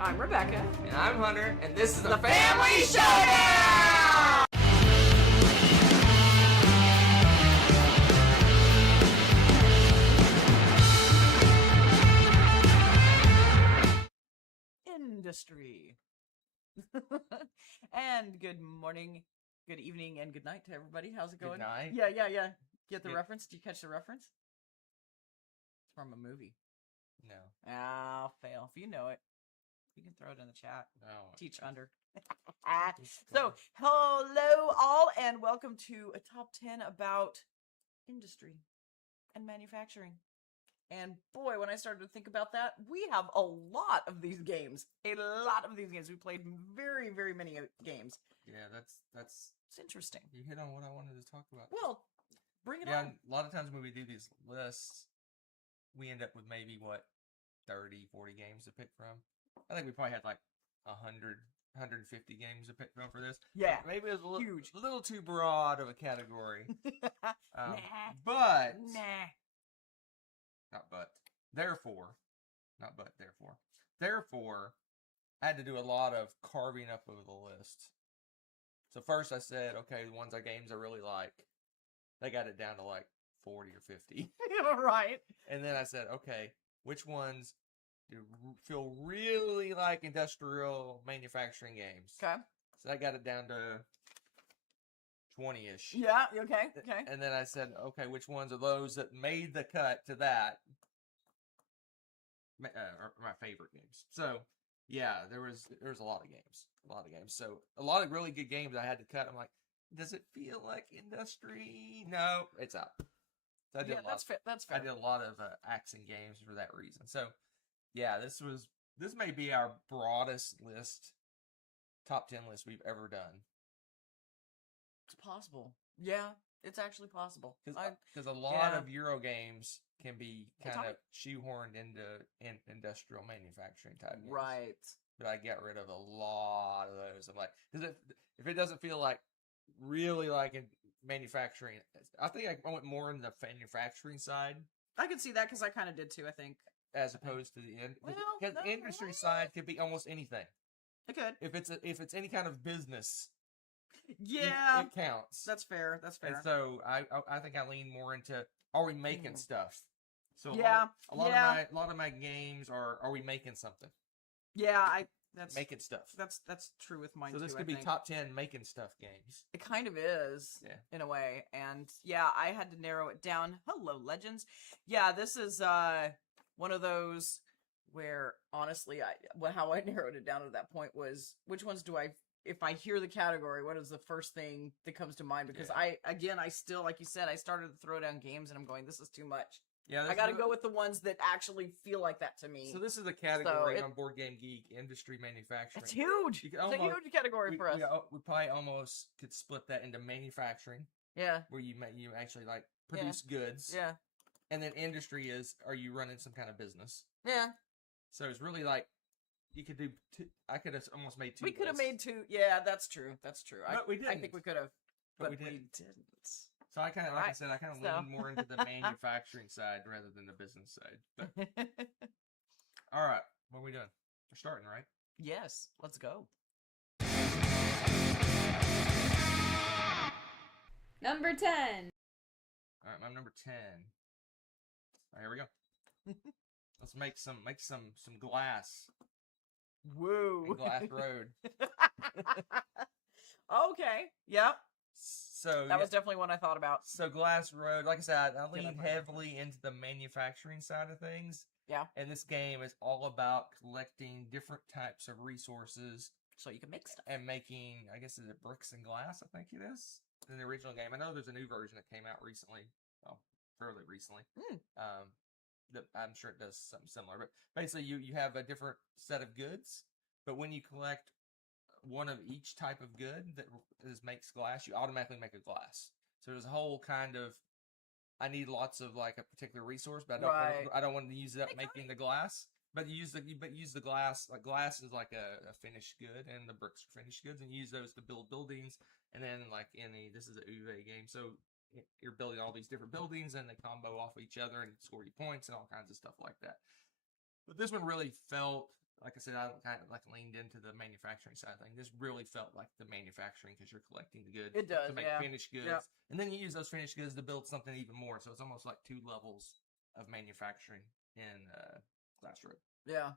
I'm Rebecca. And I'm Hunter, and this is the Family Showdown! Industry. And good morning, good evening, and good night to everybody. How's it going? Good night. Yeah. Get the reference? Did you catch the reference? It's from a movie. No. Ah, fail. If you know it, you can throw it in the chat. No. Teach under. So, hello all, and welcome to a top 10 about industry and manufacturing. And boy, when I started to think about that, we have a lot of these games. A lot of these games. We played very, very many games. Yeah, that's It's interesting. you hit on what I wanted to talk about. Well, bring it yeah, on. a lot of times when we do these lists, we end up with maybe 30, 40 games to pick from. I think we probably had like 100, 150 games to pick from for this. Yeah, maybe it was huge. A little too broad of a category. Nah. Therefore, I had to do a lot of carving up of the list. So first I said, okay, the ones games I really like, they got it down to like 40 or 50. Right. And then I said, okay, which ones do feel really like industrial manufacturing games? Okay. So I got it down to 20-ish. Yeah, okay. And then I said, okay, which ones are those that made the cut to that? Are my favorite games. So, yeah, there was a lot of games. So, a lot of really good games I had to cut. I'm like, does it feel like industry? No, it's out. So That's fair. I did a lot of action games for that reason. So, yeah, this may be our broadest list, top 10 list we've ever done. It's possible. Yeah, it's actually possible. Because a lot of Euro games can be kind of shoehorned into industrial manufacturing type games. Right. But I get rid of a lot of those. I'm like, because if it doesn't feel like really like in manufacturing, I think I went more in the manufacturing side. I could see that because I kind of did too, I think. As opposed to the because the industry side could be almost anything. It could. If it's any kind of business. Yeah, it counts. That's fair. And so I think I lean more into, are we making stuff? So a lot of my games are we making something? Yeah, that's making stuff. That's true with mine too. So this could be top 10 making stuff games. It kind of is, in a way. And yeah, I had to narrow it down. Hello, Legends. Yeah, this is one of those where honestly, how I narrowed it down to that point was which ones do I. If I hear the category, what is the first thing that comes to mind? Because I still, like you said, I started to throw down games and I'm going, this is too much. Yeah, I got to go with the ones that actually feel like that to me. So this is a category on Board Game Geek, industry manufacturing. It's huge. It's a huge category for us. We probably almost could split that into manufacturing. Yeah. Where you actually like produce goods. Yeah. And then industry are you running some kind of business? Yeah. So it's really like, you could do two. I could have almost made two. We could have made two. Yeah, that's true. But we didn't. I think we could have, but we didn't. So I kind of, like I said, lean more into the manufacturing side rather than the business side. But all right, what are we doing? We're starting, right? Yes, let's go. Number 10. All right, my number 10. All right, here we go. Let's make some glass. Woo! Glass Road. Okay. Yep. So that was definitely one I thought about. So Glass Road, like I said, I lean heavily into the manufacturing side of things. Yeah. And this game is all about collecting different types of resources. So you can make stuff. And making, I guess, is it bricks and glass, I think it is, in the original game. I know there's a new version that came out recently. Well, fairly recently. I'm sure it does something similar. But basically, you have a different set of goods. But when you collect one of each type of good that makes glass, you automatically make a glass. So there's a whole kind of, I need lots of like a particular resource, but I don't want to use it up making the glass. But use the glass. Like glass is like a finished good, and the bricks are finished goods, and you use those to build buildings. And then like this is a Uwe game, so you're building all these different buildings, and they combo off each other and score you points and all kinds of stuff like that. But this one really felt like I said, I kind of like leaned into the manufacturing side of things. This really felt like the manufacturing because you're collecting the goods. It does, to make yeah. finished goods, Yep. and then you use those finished goods to build something even more. So it's almost like 2 levels of manufacturing in Classroom. Yeah.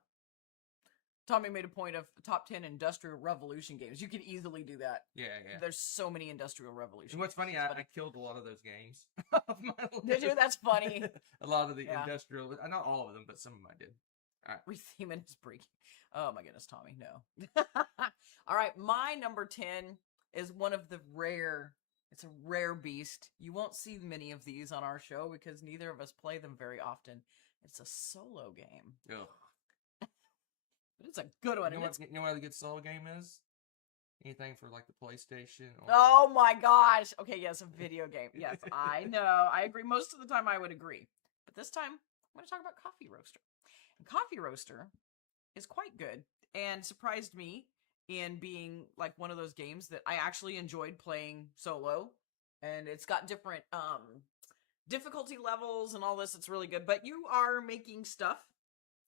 Tommy made a point of top 10 Industrial Revolution games. You could easily do that. Yeah. There's so many Industrial Revolution. And what's funny, games. I killed a lot of those games. Did you? That's funny. A lot of the Yeah. industrial, not all of them, but some of them I did. All right. Retheming is breaking. Oh my goodness, Tommy, no. All right, my number 10 is one of the rare. It's a rare beast. You won't see many of these on our show because neither of us play them very often. It's a solo game. Ugh. But it's a good one. You know what a good solo game is? Anything for like the PlayStation? Or... Oh my gosh. Okay, yes, a video game. Yes, I know. I agree. Most of the time I would agree. But this time, I'm going to talk about Coffee Roaster. And Coffee Roaster is quite good and surprised me in being like one of those games that I actually enjoyed playing solo. And it's got different difficulty levels and all this. It's really good. But you are making stuff.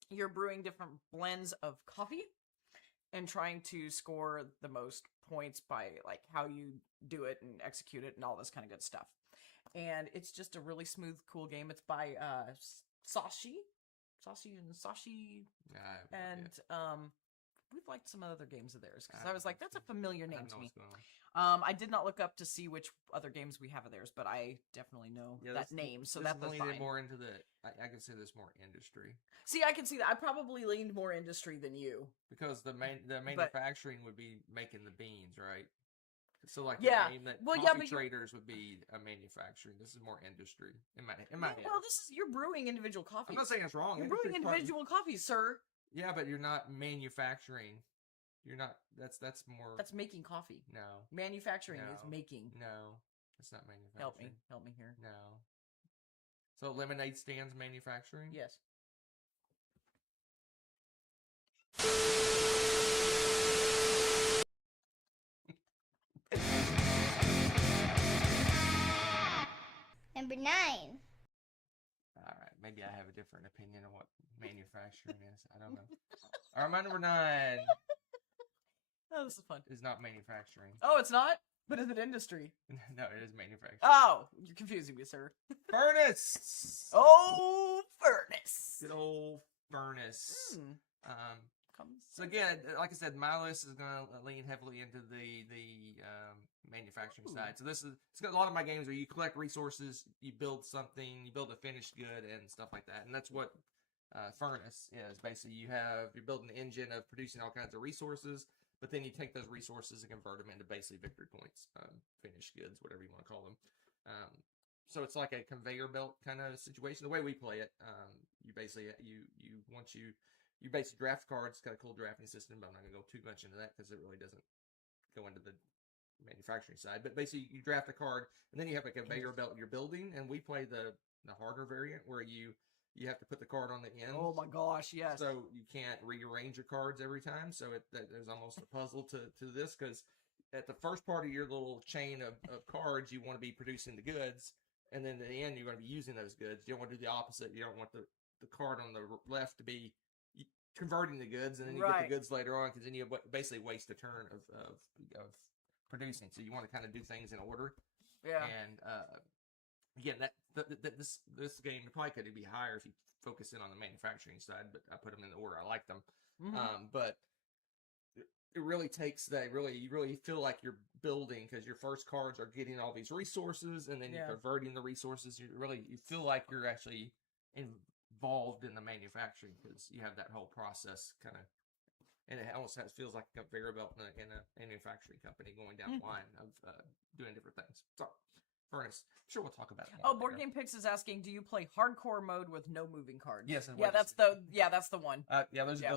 You're brewing different blends of coffee and trying to score the most points by like how you do it and execute it and all this kind of good stuff. And it's just a really smooth, cool game. It's by Sashi, and we've liked some other games of theirs because I was like, that's a familiar name to me. I did not look up to see which other games we have of theirs, but I definitely know that name, so that's fine. More into the, I can say this more industry. See, I can see that. I probably leaned more industry than you because the manufacturing would be making the beans, right? So like yeah, the game that traders would be a manufacturing. This is more industry in my head. Well, you're brewing individual coffees. I'm not saying it's wrong. You're brewing individual coffees, sir. Yeah, but you're not manufacturing. You're not. That's more. That's making coffee. No. Manufacturing is making. No, it's not manufacturing. Help me here. No. So lemonade stands manufacturing. Yes. Number 9. All right, maybe I have a different opinion on what manufacturing is. I don't know. All right, my number 9. Oh, this is fun. Is not manufacturing. Oh, it's not? But is it industry? No, it is manufacturing. Oh, you're confusing me, sir. Furnace! Oh, furnace. Good old furnace. So again, like I said, my list is going to lean heavily into the manufacturing side. So it's got a lot of my games where you collect resources, you build something, you build a finished good and stuff like that. And that's what furnace is. Basically, you're building an engine of producing all kinds of resources, but then you take those resources and convert them into basically victory points, finished goods, whatever you want to call them. So it's like a conveyor belt kind of situation. The way we play it, you basically you basically draft cards. It's got a cool drafting system, but I'm not gonna go too much into that because it really doesn't go into the manufacturing side. But basically, you draft a card, and then you have a conveyor belt you're building, and we play the harder variant where you have to put the card on the end. Oh my gosh, yes. So you can't rearrange your cards every time. So there's almost a puzzle to this because at the first part of your little chain of cards, you want to be producing the goods, and then at the end, you're going to be using those goods. You don't want to do the opposite. You don't want the card on the left to be converting the goods, and then you get the goods later on because then you basically waste a turn of producing. So you want to kind of do things in order. Yeah. And again, this game probably could be higher if you focus in on the manufacturing side, but I put them in the order I like them. Mm-hmm. But it really takes that. You really feel like you're building because your first cards are getting all these resources, and then you're converting the resources. You feel like you're actually involved in the manufacturing because you have that whole process kind of, and it almost feels like a conveyor belt in a manufacturing company going down the line of doing different things. So, furnace. I'm sure we'll talk about it. Oh, Board Game Picks is asking, do you play hardcore mode with no moving cards? Yes. That's the one.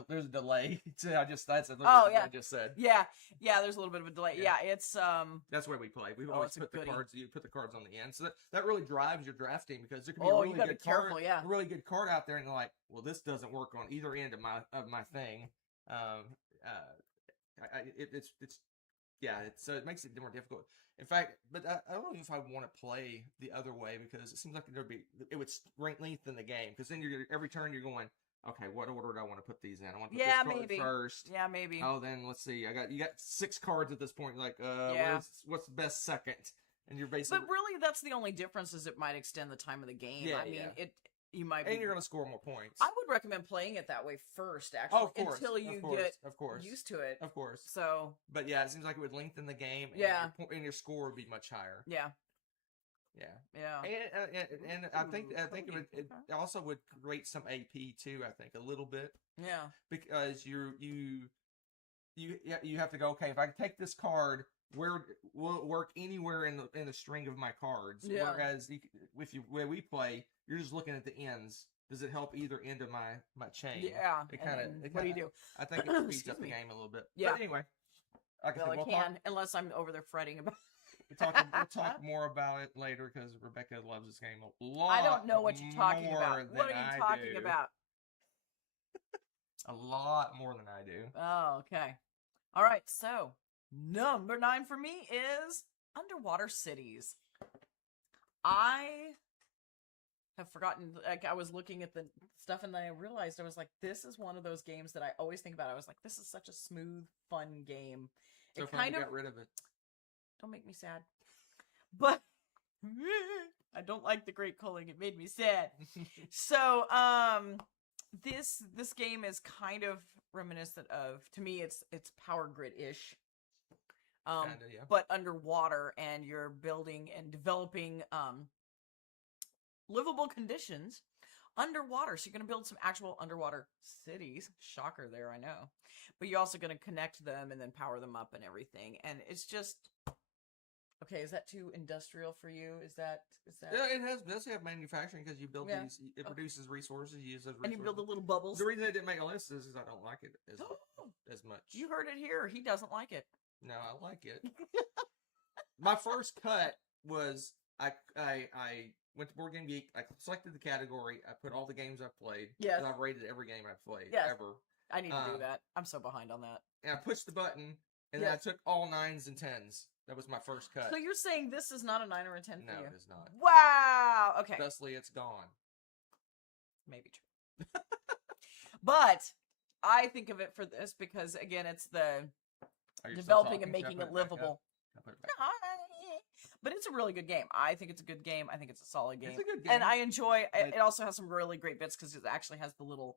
There's a delay. I just said. Yeah, there's a little bit of a delay. Yeah, it's that's where we play. We always put the cards. You put the cards on the end, so that really drives your drafting because there could be a really good card out there, and you're like, well, this doesn't work on either end of my thing. So it makes it more difficult. In fact, but I don't know if I want to play the other way because it seems like it would lengthen the game because then every turn you're going, okay, what order do I want to put these in? I want to put Yeah, this card maybe. first. Yeah, maybe. Oh, then let's see. You got 6 cards at this point. Like, Yeah. what's the best second? And you're basically, But really, that's the only difference is it might extend the time of the game. Yeah, I mean, yeah. you might and be. you're gonna score more points. I would recommend playing it that way first, actually, of course, until you of course, get of course, used to it. of course. So, But yeah, it seems like it would lengthen the game. And Yeah. and your score would be much higher. yeah, Yeah. yeah. And I think it also would create some AP too. I think a little bit Yeah. because you have to go. Okay, if I take this card, where will it work anywhere in the string of my cards? Yeah. Whereas where we play, you're just looking at the ends. Does it help either end of my chain? Yeah. It and kind then of. what do you do? I think it speeds Excuse up the me. game a little bit. Yeah. But anyway, like Well, I it said, can, unless I'm over there fretting about. we'll talk more about it later because Rebecca loves this game a lot. I don't know what you're talking more about. What are than you I talking do. about? A lot more than I do. Oh, okay. All right. So number 9 for me is Underwater Cities. I have forgotten. Like, I was looking at the stuff and then I realized I was like, this is one of those games that I always think about. I was like, this is such a smooth, fun game. So It far, kind we of got rid of it. don't make me sad, but I don't like the great culling. It made me sad. So, this game is kind of reminiscent of, to me, it's Power Grid-ish. Kinda, yeah. But underwater, and you're building and developing livable conditions underwater. So you're going to build some actual underwater cities. Shocker there, I know. But you're also going to connect them and then power them up and everything. And it's just... Okay, is that too industrial for you? Is that... Yeah, it does have manufacturing because you build Yeah. these. It produces resources. You use those resources. And you build the little bubbles. The reason I didn't make a list is because I don't like it as much. You heard it here. He doesn't like it. No, I like it. My first cut was I went to Board Game Geek. I selected the category. I put all the games I've played. Yes. And I've rated every game I've played Yes. ever. I need to do that. I'm so behind on that. And I pushed the button, and then I Yes. took all 9s and 10s. That was my first cut. So you're saying this is not a 9 or a 10 no, for you? it is not. Wow. Okay. Thusly, it's gone. Maybe true. But I think of it for this because, again, it's the Are you still developing and talking? Should I making put it back up? livable. I'll put it back. But it's a really good game. I think it's a good game. I think it's a solid game. It's a good game. And I enjoy But- it. Also has some really great bits because it actually has the little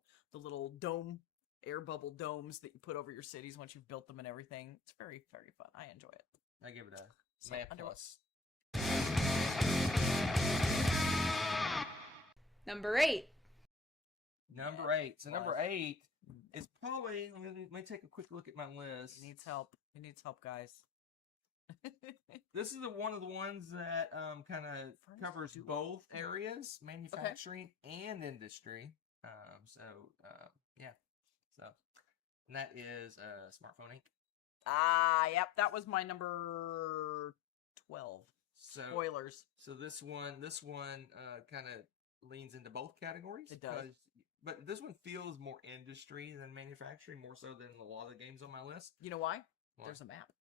dome, air bubble domes that you put over your cities once you've built them and everything. It's very, very fun. I enjoy it. I give it a So, man Underwater. plus. Number 8. Number 8. So number Plus. 8 is probably. Let me take a quick look at my list. He needs help. He needs help, guys. This is one of the ones that kind of Furnace covers dual. both areas, manufacturing and industry. Yeah. So, and that is Smartphone Inc. Yep. That was my number 12. So, Spoilers. so this one kind of leans into both categories. It does. But this one feels more industry than manufacturing, more so than a lot of the games on my list. You know why? Why? There's a map.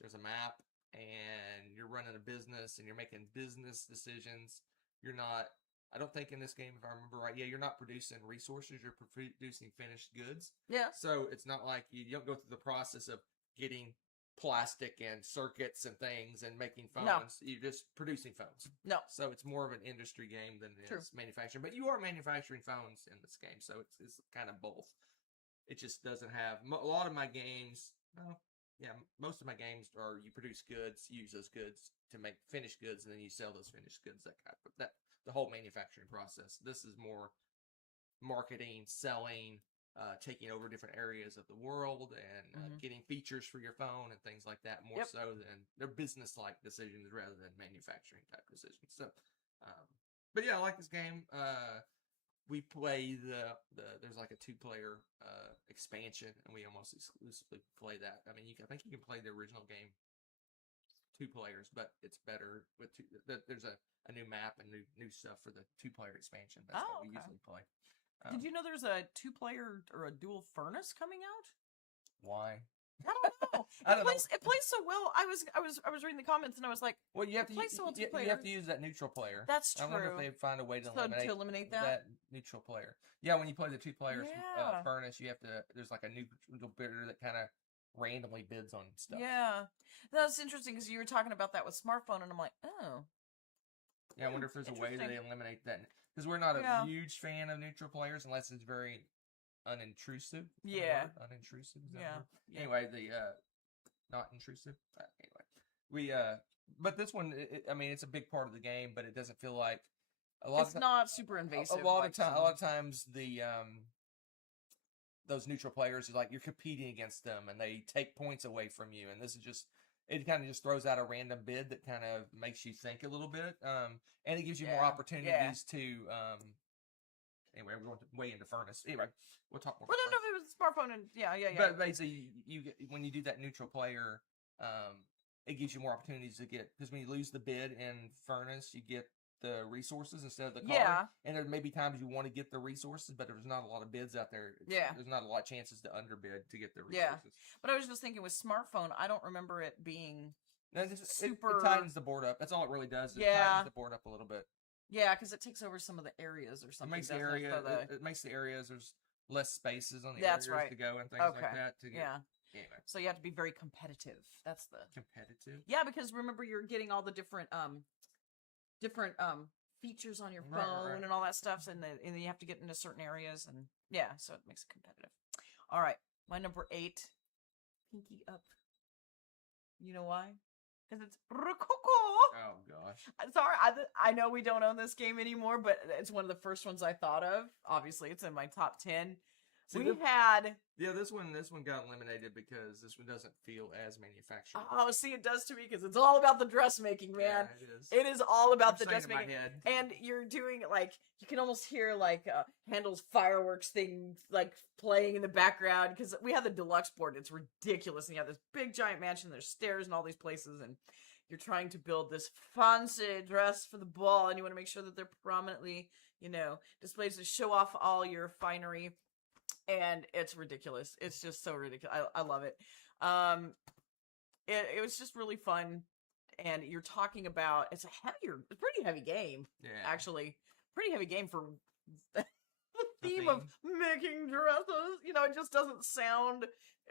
There's a map, and you're running a business, and you're making business decisions. You're not. I don't think in this game, if I remember right, you're not producing resources. You're producing finished goods. Yeah. So it's not like you don't go through the process of getting plastic and circuits and things and making phones. No. You're just producing phones. No. So it's more of an industry game than it True. is manufacturing. But you are manufacturing phones in this game, so it's kind of both. It just doesn't have a lot of my games. Well, yeah, most of my games are you produce goods, use those goods to make finished goods, and then you sell those finished goods. That the whole manufacturing process. This is more marketing, selling, taking over different areas of the world, and getting features for your phone and things like that. More Yep. so than they're business-like decisions rather than manufacturing type decisions. So, but yeah, I like this game. We play there's like a 2-player expansion, and we almost exclusively play that. I mean, I think you can play the original game 2 players, but it's better with 2. There's a new map and new stuff for the 2-player expansion. That's what we okay. usually play. Did you know there's a 2-player or a dual furnace coming out? Why? I don't know. I don't know. It plays so well. I was reading the comments and I was like, Well, you have to It plays so you multiplayer. have to use that neutral player. that's I wonder if true. they find a way to So eliminate, to eliminate that? neutral player. Yeah, when you play the 2 players Yeah. furnace, you have to. There's like a neutral bidder that kind of randomly bids on stuff. Yeah. That's interesting because you were talking about that with smartphone, and I'm like, oh. Yeah, I wonder if there's a way that they Interesting. eliminate that, because we're not a Yeah. huge fan of neutral players unless it's very unintrusive. Is that a Yeah. word? Unintrusive. Is that a Yeah. word? Yeah. Anyway, not intrusive. Anyway, we but this one, I mean, it's a big part of the game, but it doesn't feel like a lot. It's not super invasive. A lot like of times the those neutral players are like you're competing against them, and they take points away from you, and this is just. It kind of just throws out a random bid that kind of makes you think a little bit, and it gives you more Yeah. opportunities to. Anyway, we're going way into furnace. Anyway, we'll talk more. Well, about no, it was smartphone, and yeah. But basically, you get, when you do that neutral player, it gives you more opportunities to get, because when you lose the bid in furnace, you get the resources instead of the card. Yeah. And there may be times you want to get the resources, but there's not a lot of bids out there. Yeah. There's not a lot of chances to underbid to get the Yeah. resources. But I was just thinking with smartphone, I don't remember it being. No, it Super- tightens the board up. That's all it really does. It Yeah. tightens the board up a little bit. Yeah, because it takes over some of the areas or It something. makes the doesn't it, area. for the- It makes the areas. There's less spaces on the That's areas right. to go and things like Okay. that. To get, Yeah. Anyway, So you have to be very competitive. That's the. competitive. Yeah, because remember you're getting all the different features on your Right, phone right. and all that stuff, and then you have to get into certain areas, and yeah, so it makes it competitive. All right, my number 8, pinky up. You know why? Because it's Rococo. Oh gosh. Sorry, I know we don't own this game anymore, but it's one of the first ones I thought of. Obviously, it's in my top 10. See, We had. Yeah, this one got eliminated because this one doesn't feel as manufactured. Oh, see, it does to me because it's all about the dressmaking, man. Yeah, it is. It is all about I'm the saying in my dressmaking. head. And you're doing like you can almost hear like Handel's fireworks thing like playing in the background because we have the deluxe board. It's ridiculous, and you have this big giant mansion. There's stairs and all these places, and you're trying to build this fancy dress for the ball, and you want to make sure that they're prominently, displayed to show off all your finery. And it's ridiculous. It's just so ridiculous. I love it. It was just really fun. And you're talking about it's a pretty heavy game. Yeah. Actually, pretty heavy game for the The theme of theme. making dresses. It just doesn't sound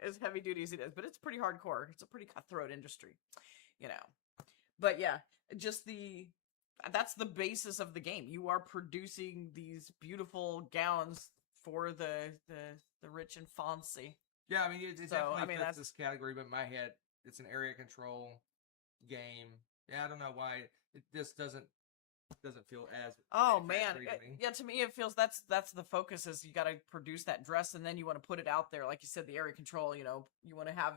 as heavy duty as it is, but it's pretty hardcore. It's a pretty cutthroat industry, But yeah, just that's the basis of the game. You are producing these beautiful gowns for the rich and fancy. Yeah, I mean, it So, definitely fits that's this category, but in my head, it's an area control game. Yeah, I don't know why it just doesn't feel as. Oh man, manufactured to me. yeah. To me, it feels that's the focus is you got to produce that dress, and then you want to put it out there, like you said, the area control. You want to have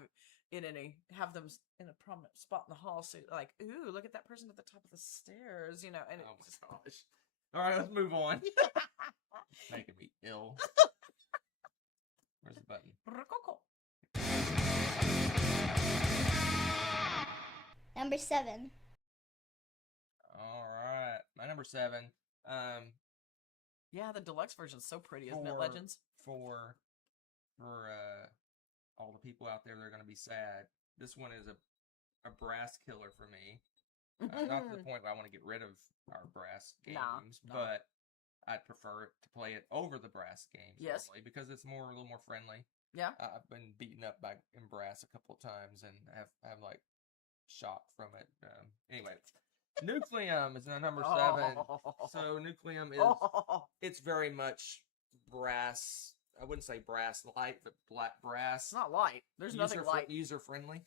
have them in a prominent spot in the hall, so like, ooh, look at that person at the top of the stairs, and Oh it my gosh! All right, let's move on. Making me ill. Where's the button? Rococo. Number 7. All right, my number 7. Yeah, the deluxe version is so pretty, isn't it, For- Legends? For all the people out there that are going to be sad, this one is a brass killer for me. Not to the point where I want to get rid of our brass games, No. but I'd prefer to play it over the brass games, Yes. normally, because it's a little more friendly. Yeah. I've been beaten up in brass a couple of times and have like shock from it. Anyway, Nucleum is number 7. So Nucleum is it's very much brass. I wouldn't say brass light, but black brass. It's not light. There's nothing light. User friendly.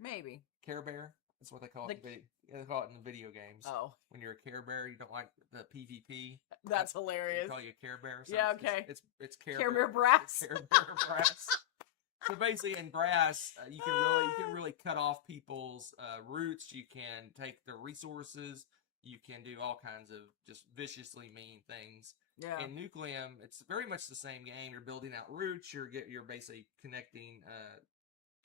Maybe. Care Bear. That's what they call it. They call it in the video games. Oh, When you're a Care Bear, you don't like the PvP. that's They hilarious. call you a Care Bear. So Yeah, it's- okay. It's Care Care Bear. Bear brass. Care Bear brass. So basically, in brass, you can really cut off people's roots. You can take their resources. You can do all kinds of just viciously mean things. Yeah. In Nucleum, it's very much the same game. You're building out roots. You're basically connecting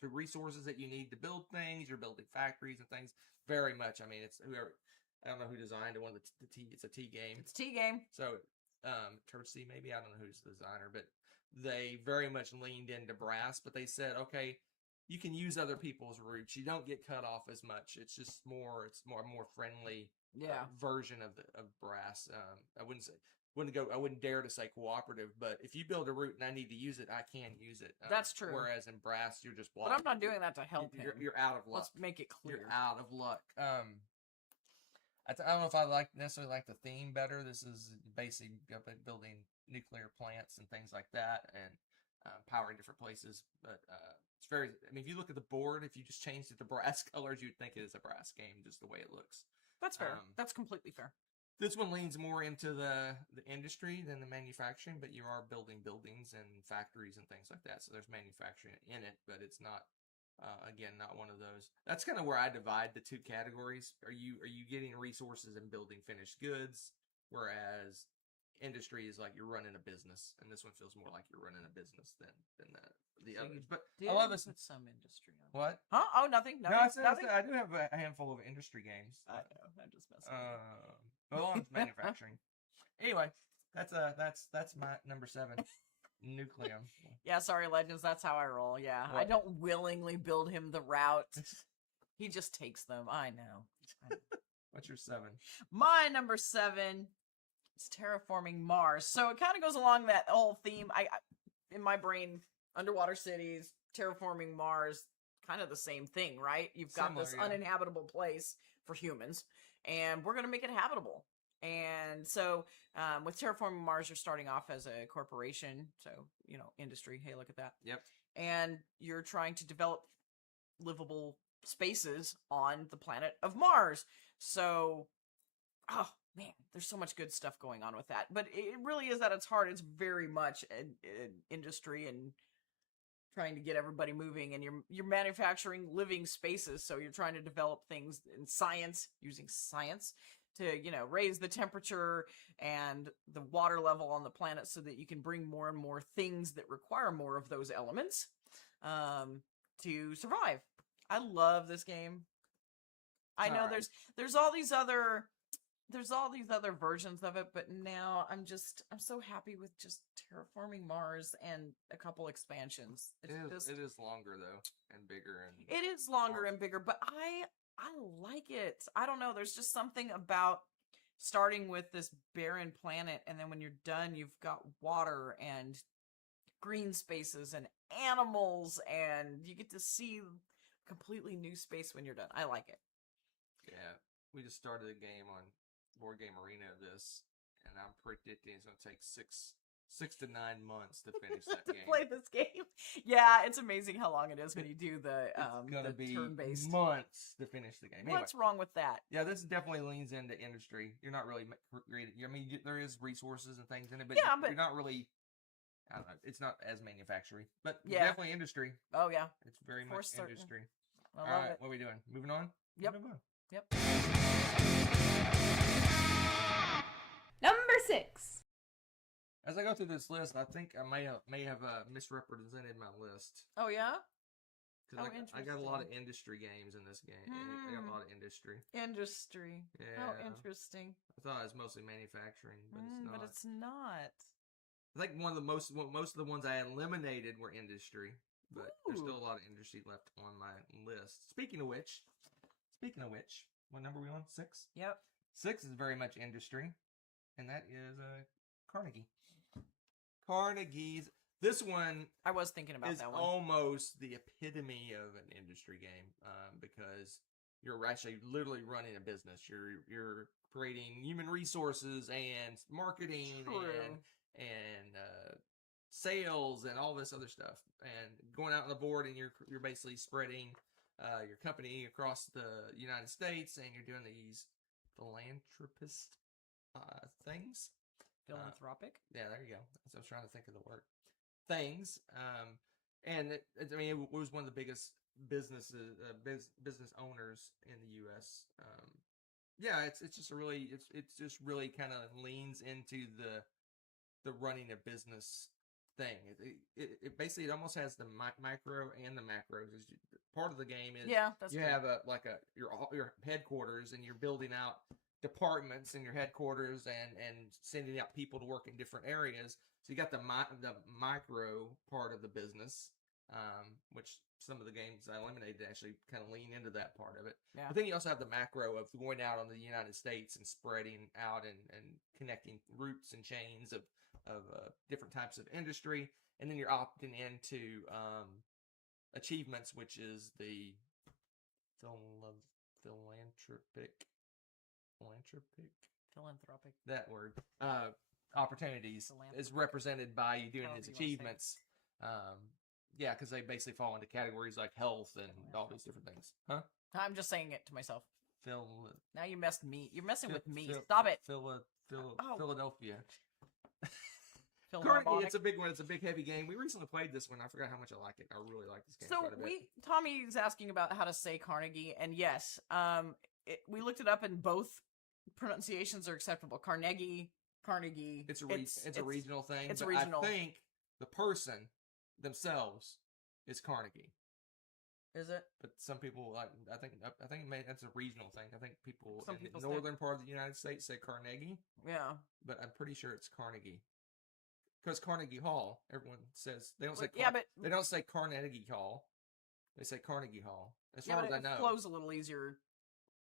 the resources that you need to build things. You're building factories and things. Very much. I mean, it's whoever. I don't know who designed it. One of the T. It's a T game. It's T game. So, Turtsy maybe, I don't know who's the designer, but they very much leaned into brass. But they said, okay, you can use other people's routes. You don't get cut off as much. It's a more friendly version of brass. I wouldn't dare to say cooperative, but if you build a route and I need to use it, I can use it. That's true. Whereas in brass, you're just blocking. But I'm not doing that to help him. You're out of luck. Let's make it clear. You're out of luck. I don't know if I necessarily like the theme better. This is basically building nuclear plants and things like that, and powering different places. But it's very. I mean, if you look at the board, if you just changed it to brass colors, you'd think it is a brass game, just the way it looks. That's fair. That's completely fair. This one leans more into the industry than the manufacturing, but you are building buildings and factories and things like that. So there's manufacturing in it, but it's not. Again, not one of those. That's kind of where I divide the two categories. Are you getting resources and building finished goods, whereas industry is like you're running a business, and this one feels more like you're running a business than the others. But I love this. Put some industry on. What? Huh? Oh, nothing. No, I do have a handful of industry games. I know. I'm just messing with you. Well, it's manufacturing. Anyway, that's my number 7. Nucleum. Yeah, sorry, Legends. That's how I roll. Yeah, What? I don't willingly build him the route. He just takes them. I know. What's your 7? My number 7 is terraforming Mars. So it kind of goes along that whole theme. I in my brain, underwater cities, terraforming Mars, kind of the same thing, right? You've got Similar, this yeah. uninhabitable place for humans, and we're gonna make it habitable. And so, with terraforming Mars, you're starting off as a corporation, so industry. Hey, look at that. Yep. And you're trying to develop livable spaces on the planet of Mars. So, oh man, there's so much good stuff going on with that. But it really is at its heart. It's very much an industry and trying to get everybody moving, and you're manufacturing living spaces. So you're trying to develop things in science, using science to raise the temperature and the water level on the planet so that you can bring more and more things that require more of those elements to survive. I love this game. I know there's all these other versions of it, but now I'm so happy with just terraforming Mars and a couple expansions. It is longer though and bigger, and it is longer and bigger, but I like it. I don't know. There's just something about starting with this barren planet, and then when you're done, you've got water and green spaces and animals, and you get to see completely new space when you're done. I like it. Yeah, we just started a game on Board Game Arena of this, and I'm predicting it's going to take six to 9 months to finish that to game. play this game. Yeah, it's amazing how long it is when you do the turn-based. Months to finish the game. Anyway, What's wrong with that? yeah, this definitely leans into industry. You're not really creating. I mean, there is resources and things in it, but you're not really. I don't know. It's not as manufacturing, but definitely industry. Oh yeah, it's very much industry. I love it. What are we doing? Moving on. Yep. Yep. Number 6. As I go through this list, I think I may have misrepresented my list. Oh yeah. Because I got a lot of industry games in this game. I got a lot of industry. Industry. Yeah. How interesting. I thought it was mostly manufacturing, but it's not. But it's not. I think most of the ones I eliminated were industry, but there's still a lot of industry left on my list. Speaking of which, what number are we on? 6? Yep. 6 is very much industry, and that is Carnegie. Carnegie's. This one I was thinking about is that one. Almost the epitome of an industry game, because you're actually literally running a business. You're creating human resources and marketing and sales and all this other stuff, and going out on the board, and you're basically spreading your company across the United States, and you're doing these philanthropist things. Philanthropic. Yeah, there you go. I was trying to think of the word. Things. And it was one of the biggest business owners in the U.S. Yeah, it's just really kind of leans into the running a business thing. It basically almost has the micro and the macros. Part of the game is that's you good. have your headquarters, and you're building out departments in your headquarters and sending out people to work in different areas. So you got the micro part of the business, which some of the games I eliminated actually kind of lean into that part of it. Yeah. But then you also have the macro of going out on the United States and spreading out and connecting routes and chains of different types of industry. And then you're opting into achievements, which is the Philanthropic. that word, opportunities is represented by you doing However these you wanna say it. achievements. Yeah, because they basically fall into categories like health and all these different things. Huh? I'm just saying it to myself. Phil. Now you messed me. You're messing with me. Phil- Stop it. Oh. Philadelphia. Philharmonic. Carnegie, it's a big one. It's a big, heavy game. We recently played this one. I forgot how much I like it. I really like this game So quite a bit. Tommy's asking about how to say Carnegie, and yes, we looked it up, and both pronunciations are acceptable. Carnegie. It's a regional thing. It's but regional. I think the person themselves is Carnegie. Is it? But some people, I think that's a regional thing. I think people Some in people the say- northern part of the United States say Carnegie, Yeah. but I'm pretty sure it's Carnegie. Because Carnegie Hall, everyone says they don't say. Yeah, but They don't say Carnegie Hall. They say Carnegie Hall. As yeah, far but as I it know, flows a little easier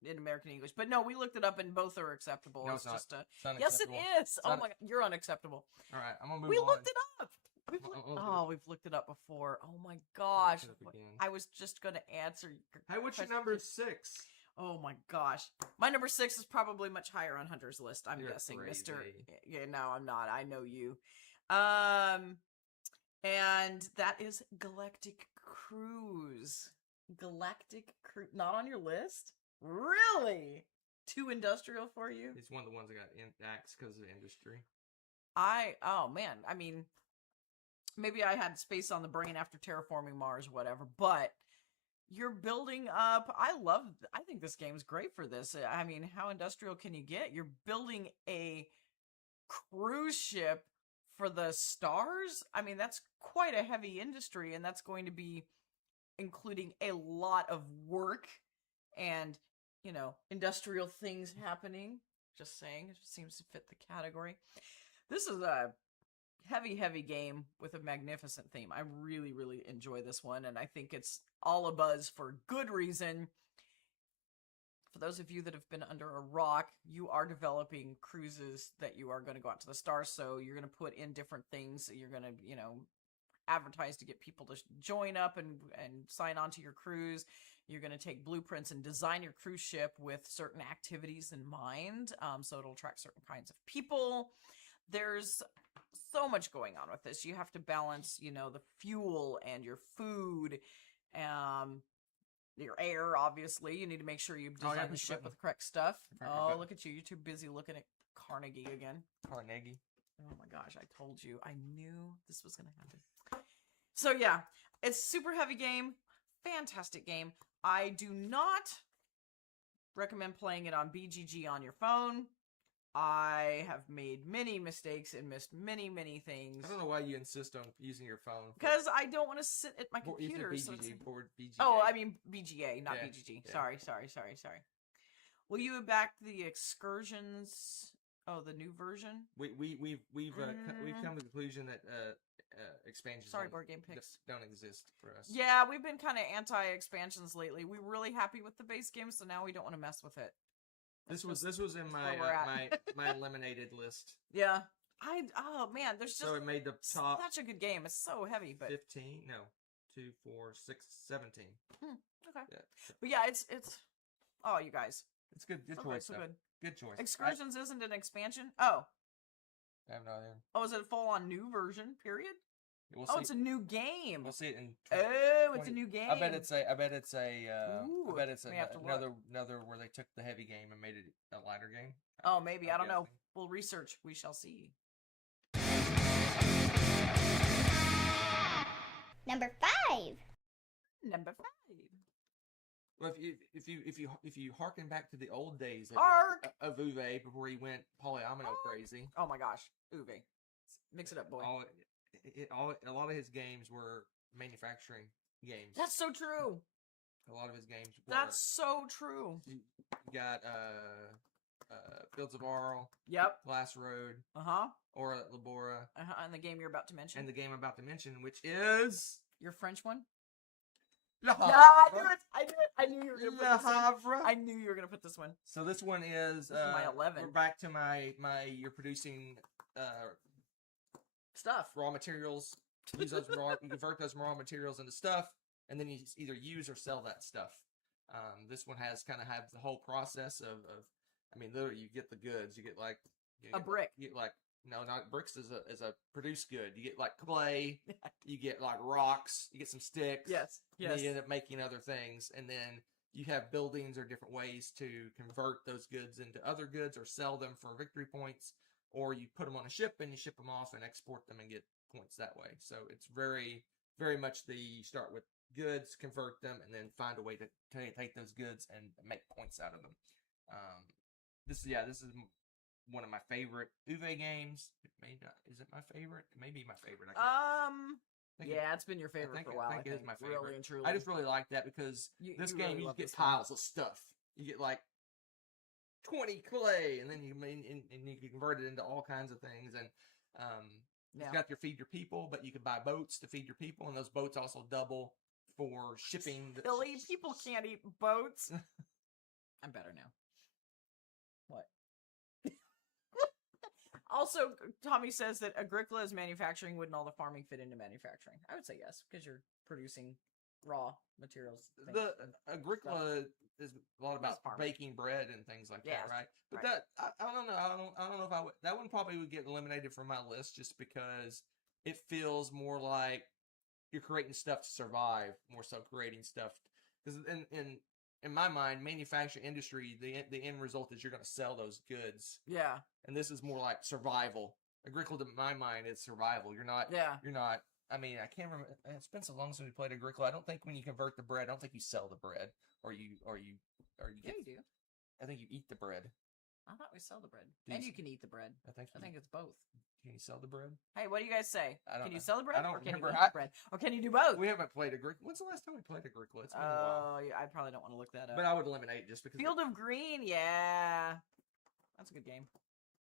in American English. But no, we looked it up, and both are acceptable. No, it's it's not. just It's yes, it unacceptable. is. Oh my God, you're unacceptable. All right, I'm gonna move We on. looked it up. We've looked it up before. Oh my gosh. Look it up again. I was just going to answer your Hey, what's your question. number 6? Oh my gosh. My number 6 is probably much higher on Hunter's list, I'm You're guessing, Mr. crazy. Yeah, no, I'm not. I know you. And that is Galactic Cruise. Not on your list? Really? Too industrial for you? It's one of the ones that got axed because of the industry. Oh man, I mean, maybe I had space on the brain after terraforming Mars, whatever, but you're building up. I think this game's great for this. I mean, how industrial can you get? You're building a cruise ship for the stars. I mean, that's quite a heavy industry, and that's going to be including a lot of work and, industrial things happening. Just saying, it seems to fit the category. This is a heavy game with a magnificent theme. I really, really enjoy this one, and I think it's all a buzz for good reason. For those of you that have been under a rock, you are developing cruises that you are going to go out to the stars, so you're going to put in different things. You're going to, advertise to get people to join up and sign on to your cruise. You're going to take blueprints and design your cruise ship with certain activities in mind, so it'll attract certain kinds of people. There's so much going on with this. You have to balance, the fuel and your food, your air, obviously. You need to make sure you design the ship with the correct stuff. Oh, look at you. You're too busy looking at Carnegie again. Carnegie. Oh my gosh, I told you. I knew this was going to happen. So yeah, it's a super heavy game. Fantastic game. I do not recommend playing it on BGG on your phone. I have made many mistakes and missed many things. I don't know why you insist on using your phone. Because I don't want to sit at my You said computer. BGG, board BGA. Oh, I mean BGA, not Yeah, BGG. yeah. Sorry. Will you back the excursions? Oh, the new version? We've come to the conclusion that expansions Board Game Picks. don't exist for us. Yeah, we've been kind of anti-expansions lately. We were really happy with the base game, so now we don't want to mess with it. This was in my where we're at. my eliminated list. Yeah. Oh man, there's just So it made the top such a good game. It's so heavy, but 15. No, 2, 4, 6, 17. okay. Yeah, But yeah, it's oh, you guys. it's good. Good So choice. so though. good. Good choice. Excursions isn't an expansion. Oh, I have no idea. oh, is it a full-on new version? Period. We'll Oh, see. it's a new game. We'll see it in. Oh, it's a 20 new game. I bet it's a. Ooh, I bet it's we have to look. another where they took the heavy game and made it a lighter game. Oh, maybe. I I'm don't know. guessing. We'll research. We shall see. Number 5. Number 5. Well, if you harken back to the old days Ark. of Uwe before he went polyomino crazy, Oh my gosh, Uwe. Mix it up, boy. a lot of his games were manufacturing games. That's so true. A lot of his games were. That's so true. You got Fields of Arl, Yep. Glass Road, Uh-huh. Ora Labora, And the game you're about to mention. and the game I'm about to mention, which is Your French one? Le Yeah, Havre. I knew it. I knew you were gonna Le put this one. Havre. I knew you were gonna put this one. So this one is, This is my 11. we're back to my you're producing Stuff. raw materials. Use those raw, you convert those raw materials into stuff, and then you either use or sell that stuff. This one has the whole process of I mean, literally, you get the goods. You get like A brick. You get like no, not bricks is a produced good. You get like clay. You get like rocks. You get some sticks. Yes. And Yes. then you end up making other things, and then you have buildings or different ways to convert those goods into other goods or sell them for victory points, or you put them on a ship and you ship them off and export them and get points that way. So it's very, very much you start with goods, convert them, and then find a way to take those goods and make points out of them. This is one of my favorite Uwe games. It may not, is it my favorite? It may be my favorite. It's been your favorite for a while. I think it is my favorite. Really and truly. I just really like that because this game really you love get this game. piles of stuff. You get like 20 clay, and then you can convert it into all kinds of things. And you've got your feed your people, but you can buy boats to feed your people, and those boats also double for shipping. Silly people can't eat boats. I'm better now. What? Also, Tommy says that Agricola is manufacturing. Wouldn't all the farming fit into manufacturing? I would say yes, because you're producing raw materials. The Agricola is a lot about farming. baking bread and things like that, right? But right. that I don't know. I don't know if I would. That one probably would get eliminated from my list just because it feels more like you're creating stuff to survive, more so creating stuff. Because in my mind, manufacturing industry, the end result is you're going to sell those goods. Yeah. And this is more like survival. Agricola, in my mind, is survival. You're not. Yeah. You're not. I mean, I can't remember. It's been so long since we played Agricola. I don't think when you convert the bread, I don't think you sell the bread, or you Yeah, you do. I think you eat the bread. I thought we sell the bread, Do and you you can eat the bread. I think it's both. Can you sell the bread? Hey, what do you guys say? I don't Can you know. sell the bread? I don't or can remember. you eat the bread? Or can you do both? We haven't played Agricola. When's the last time we played Agricola? It's been a while. Oh, yeah, I probably don't want to look that up. But I would eliminate it just because. Field of Green, yeah. That's a good game.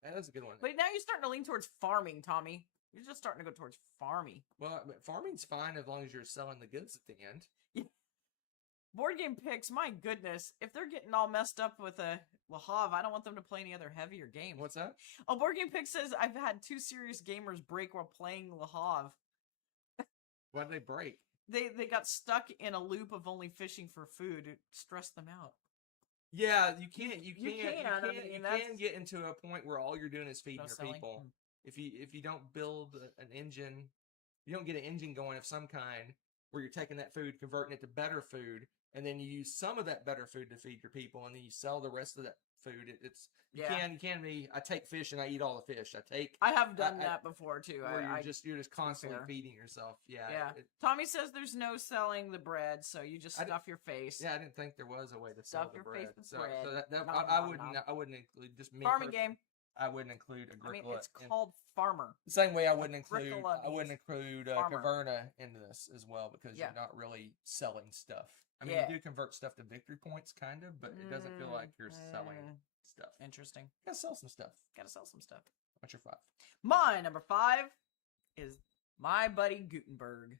That's a good one. But now you're starting to lean towards farming, Tommy. You're just starting to go towards farming. Well, but farming's fine as long as you're selling the goods at the end. Board game picks, my goodness. If they're getting all messed up with a Le Havre, I don't want them to play any other heavier games. What's that? Oh, Board Game Pick says, I've had 2 serious gamers break while playing Le Havre. Why did they break? They got stuck in a loop of only fishing for food. It stressed them out. Yeah, you can get into a point where all you're doing is feeding your selling? people. If you don't build an engine, you don't get an engine going of some kind where you're taking that food, converting it to better food, and then you use some of that better food to feed your people, and then you sell the rest of that food. You can be. I take fish and I eat all the fish. I have done that before too. Where you're just constantly feeding yourself. Yeah. Yeah. Tommy says there's no selling the bread, so you just stuff your face. Yeah, I didn't think there was a way to sell the bread. Face with bread. I wouldn't include just me. Farming game. I wouldn't include Agricola. It's called Farmer. The same way I wouldn't include farmer. Caverna into this as well because you're not really selling stuff. I mean, you do convert stuff to victory points, kind of, but it doesn't feel like you're selling stuff. Interesting. You gotta sell some stuff. What's your 5? My number 5 is my buddy Gutenberg.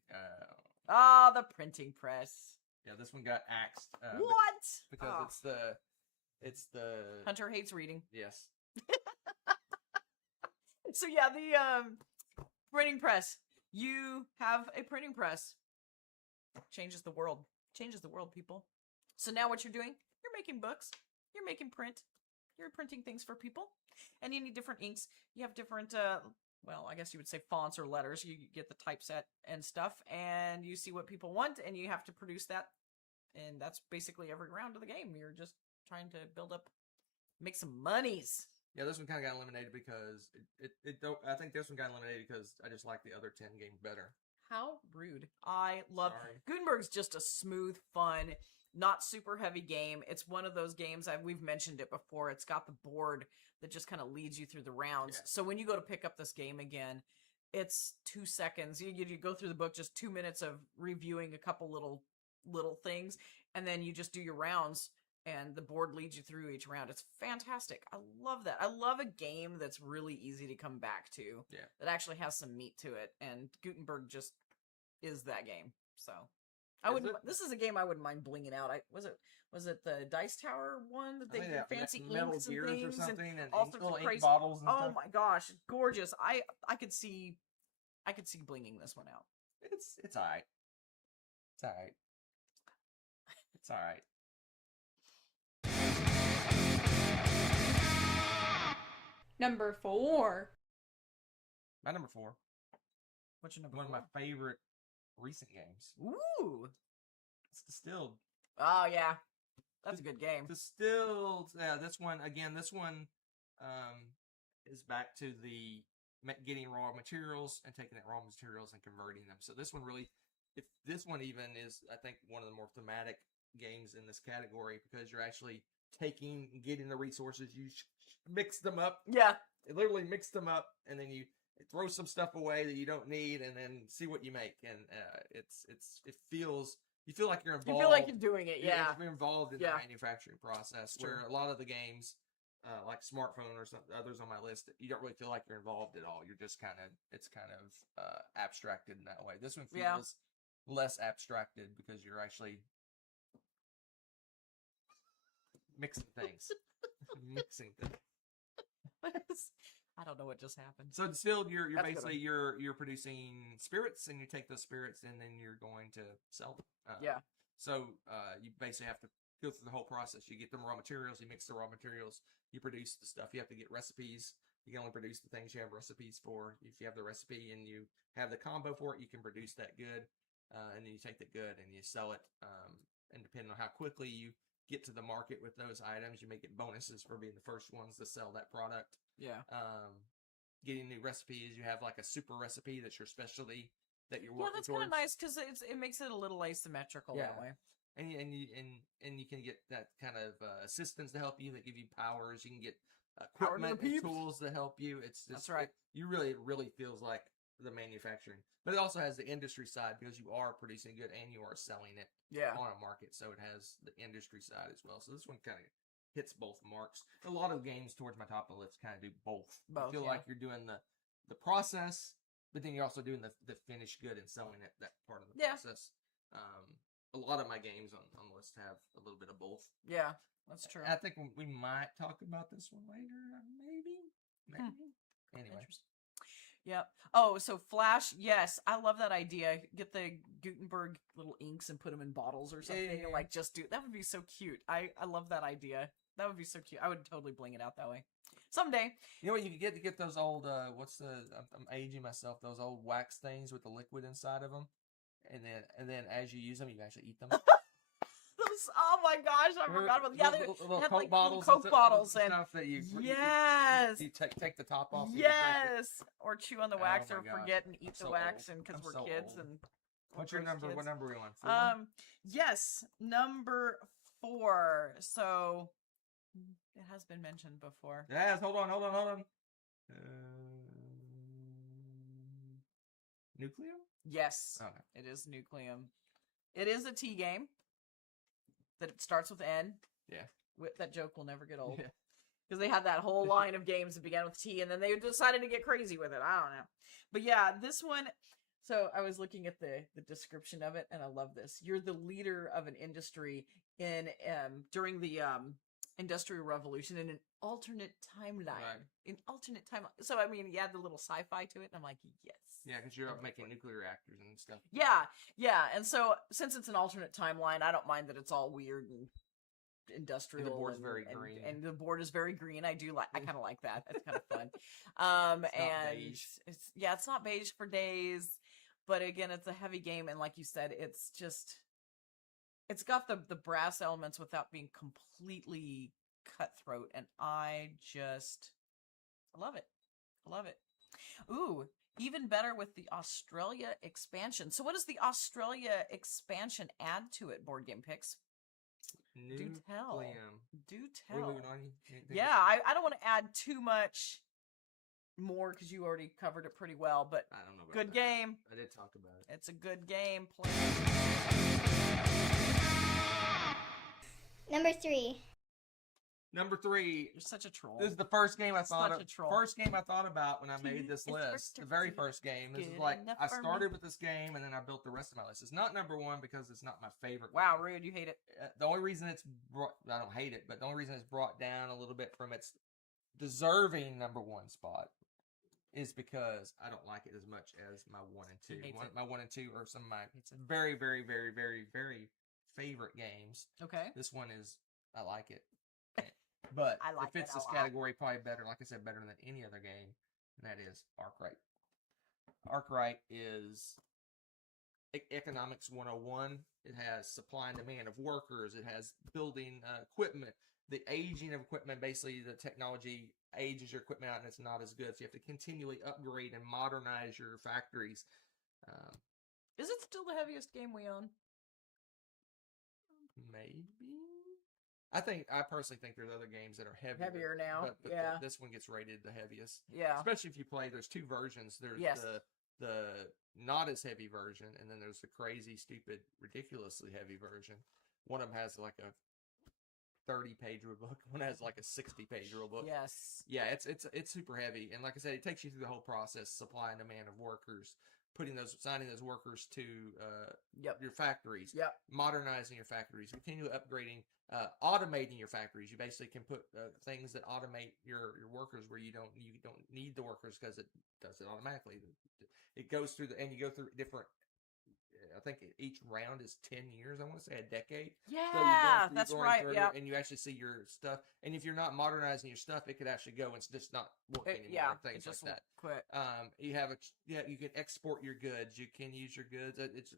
The printing press. Yeah, this one got axed. What? Because it's the Hunter hates reading. Yes. So yeah, the printing press. You have a printing press. Changes the world. Changes the world, people. So now what you're doing, you're making books. You're making print. You're printing things for people. And you need different inks. You have different, I guess you would say fonts or letters. You get the typeset and stuff. And you see what people want. And you have to produce that. And that's basically every round of the game. You're just trying to build up, make some monies. Yeah, this one kind of got eliminated because I think this one got eliminated because I just like the other 10 games better. How rude. I love Gutenberg's just a smooth, fun, not super heavy game. It's one of those games, we've mentioned it before. It's got the board that just kind of leads you through the rounds. Yeah. So when you go to pick up this game again, it's 2 seconds. You go through the book, just 2 minutes of reviewing a couple little things, and then you just do your rounds. And the board leads you through each round. It's fantastic. I love that. I love a game that's really easy to come back to. Yeah. That actually has some meat to it. And Gutenberg just is that game. So I Is wouldn't. it? This is a game I wouldn't mind blinging out. Was it the Dice Tower one that I they think did that fancy metal inks and gears things or and something, and all ink, sorts little of ink crazy. bottles and Oh stuff. my gosh, gorgeous! I could see blinging this one out. It's all right. It's all right. It's all right. Number 4. My number 4. What's your number? One of four? my favorite recent games. Ooh. It's Distilled. Oh yeah, that's a good game. Distilled. Yeah, this one again. This one is back to the getting raw materials and taking that raw materials and converting them. So this one really, if this one even is, I think, one of the more thematic games in this category because you're actually getting the resources, you mix them up. Yeah. It literally mix them up, and then you throw some stuff away that you don't need, and then see what you make. And you feel like you're involved. You feel like you're doing it, yeah. You're involved in Yeah. the manufacturing process. It's true. Where a lot of the games, like Smartphone or some others on my list, you don't really feel like you're involved at all. You're just it's kind of abstracted in that way. This one feels less abstracted because you're actually mixing things. Mixing things. I don't know what just happened. So distilled, you're That's basically you're producing spirits, and you take those spirits, and then you're going to sell them. Yeah. So you basically have to go through the whole process. You get the raw materials, you mix the raw materials, you produce the stuff. You have to get recipes. You can only produce the things you have recipes for. If you have the recipe and you have the combo for it, you can produce that good, and then you take the good and you sell it. And depending on how quickly you get to the market with those items, you may get bonuses for being the first ones to sell that product. Yeah. Getting new recipes, you have like a super recipe that's your specialty that you're Yeah, working that's kind of towards. nice because it makes it a little asymmetrical that way. And you can get that kind of assistants to help you that give you powers. You can get Power to the equipment and peeps. tools to help you. It's just, That's right. It really feels like the manufacturing, but it also has the industry side because you are producing good and you are selling it Yeah. on a market. So it has the industry side as well. So this one kind of hits both marks. A lot of games towards my top of the list kind of do both. Both, you feel yeah. like you're doing the process, but then you're also doing the finished good and selling it, that part of the Yeah. process. A lot of my games on the list have a little bit of both. Yeah, that's true. I think we might talk about this one later, maybe. Anyway. Interesting. Yep. Oh, so Flash, yes, I love that idea. Get the Gutenberg little inks and put them in bottles or something, Yeah. and like just do that would be so cute. I love that idea. That would be so cute. I would totally bling it out that way. Someday. You know what? You could get those old. I'm aging myself. Those old wax things with the liquid inside of them, and then as you use them, you can actually eat them. Those, oh my gosh, I forgot about. Yeah, they little had Coke like bottles, little Coke bottles and and stuff that you yes, you take the top off. So you can drink it. yes, or chew on the wax Oh my or gosh. forget and eat the so wax, old. and because I'm we're so kids old. and What's your gross number? kids. What number are we on? 4? Yes, number 4. So it has been mentioned before. Yes. Hold on. Nucleum? Yes, Okay. it is Nucleum. It is a T game that it starts with N. Yeah. That joke will never get old. Yeah. Because they had that whole line of games that began with T, and then they decided to get crazy with it. I don't know. But yeah, this one... So I was looking at the description of it, and I love this. You're the leader of an industry during the Industrial Revolution in an alternate timeline. Right. In alternate timeline. So, I mean, you add the little sci-fi to it, and I'm like, yes. Yeah, because you're making nuclear reactors and stuff. Yeah. And so, since it's an alternate timeline, I don't mind that it's all weird and industrial. And the board's very green. And the board is very green. I kind of like that. It's kind of fun. It's not and beige. it's not beige for days. But again, it's a heavy game, and like you said, it's got the brass elements without being completely cutthroat, and I love it. I love it. Ooh, even better with the Australia expansion. So what does the Australia expansion add to it, Board Game Picks? Do tell. Do We're tell. moving on. Yeah, I don't want to add too much more because you already covered it pretty well, but I don't know about good that. game. I did talk about it. It's a good game. Number 3. Number 3. You're such a troll. This is the first game I thought Such of. a troll. First game I thought about when I made this It's list. The very first game. This is good like enough I for me. started with this game and then I built the rest of my list. It's not number 1 because it's not my favorite. Wow, game. rude. You hate it. The only reason it's brought, I don't hate it, but the only reason it's brought down a little bit from its deserving number 1 spot is because I don't like it as much as my 1 and 2. Hates it. My 1 and 2 are some of my very, very, very, very, very favorite games. Okay. This one is, I like it. But I like it fits it a this lot. category probably better, like I said, better than any other game, and that is Arkwright. Arkwright is economics 101. It has supply and demand of workers. It has building equipment. The aging of equipment, basically the technology ages your equipment out and it's not as good. So you have to continually upgrade and modernize your factories. Is it still the heaviest game we own? Maybe. I personally think there's other games that are Heavier now, but yeah. This one gets rated the heaviest. Yeah. Especially if you play, there's 2 versions. There's Yes. the not as heavy version, and then there's the crazy, stupid, ridiculously heavy version. One of them has like a 30-page rule book. One has like a 60-page rule book. Yes. Yeah, it's super heavy, and like I said, it takes you through the whole process: supply and demand of workers, signing those workers to your factories, modernizing your factories, continually upgrading, automating your factories. You basically can put things that automate your workers where you don't need the workers because it does it automatically. It goes through and you go through different. I think each round is 10 years. I want to say a decade. Yeah, that's right. Yeah, and you actually see your stuff. And if you're not modernizing your stuff, it could actually go and just not work anymore. Things it just like that. Quit. You can export your goods. You can use your goods. It's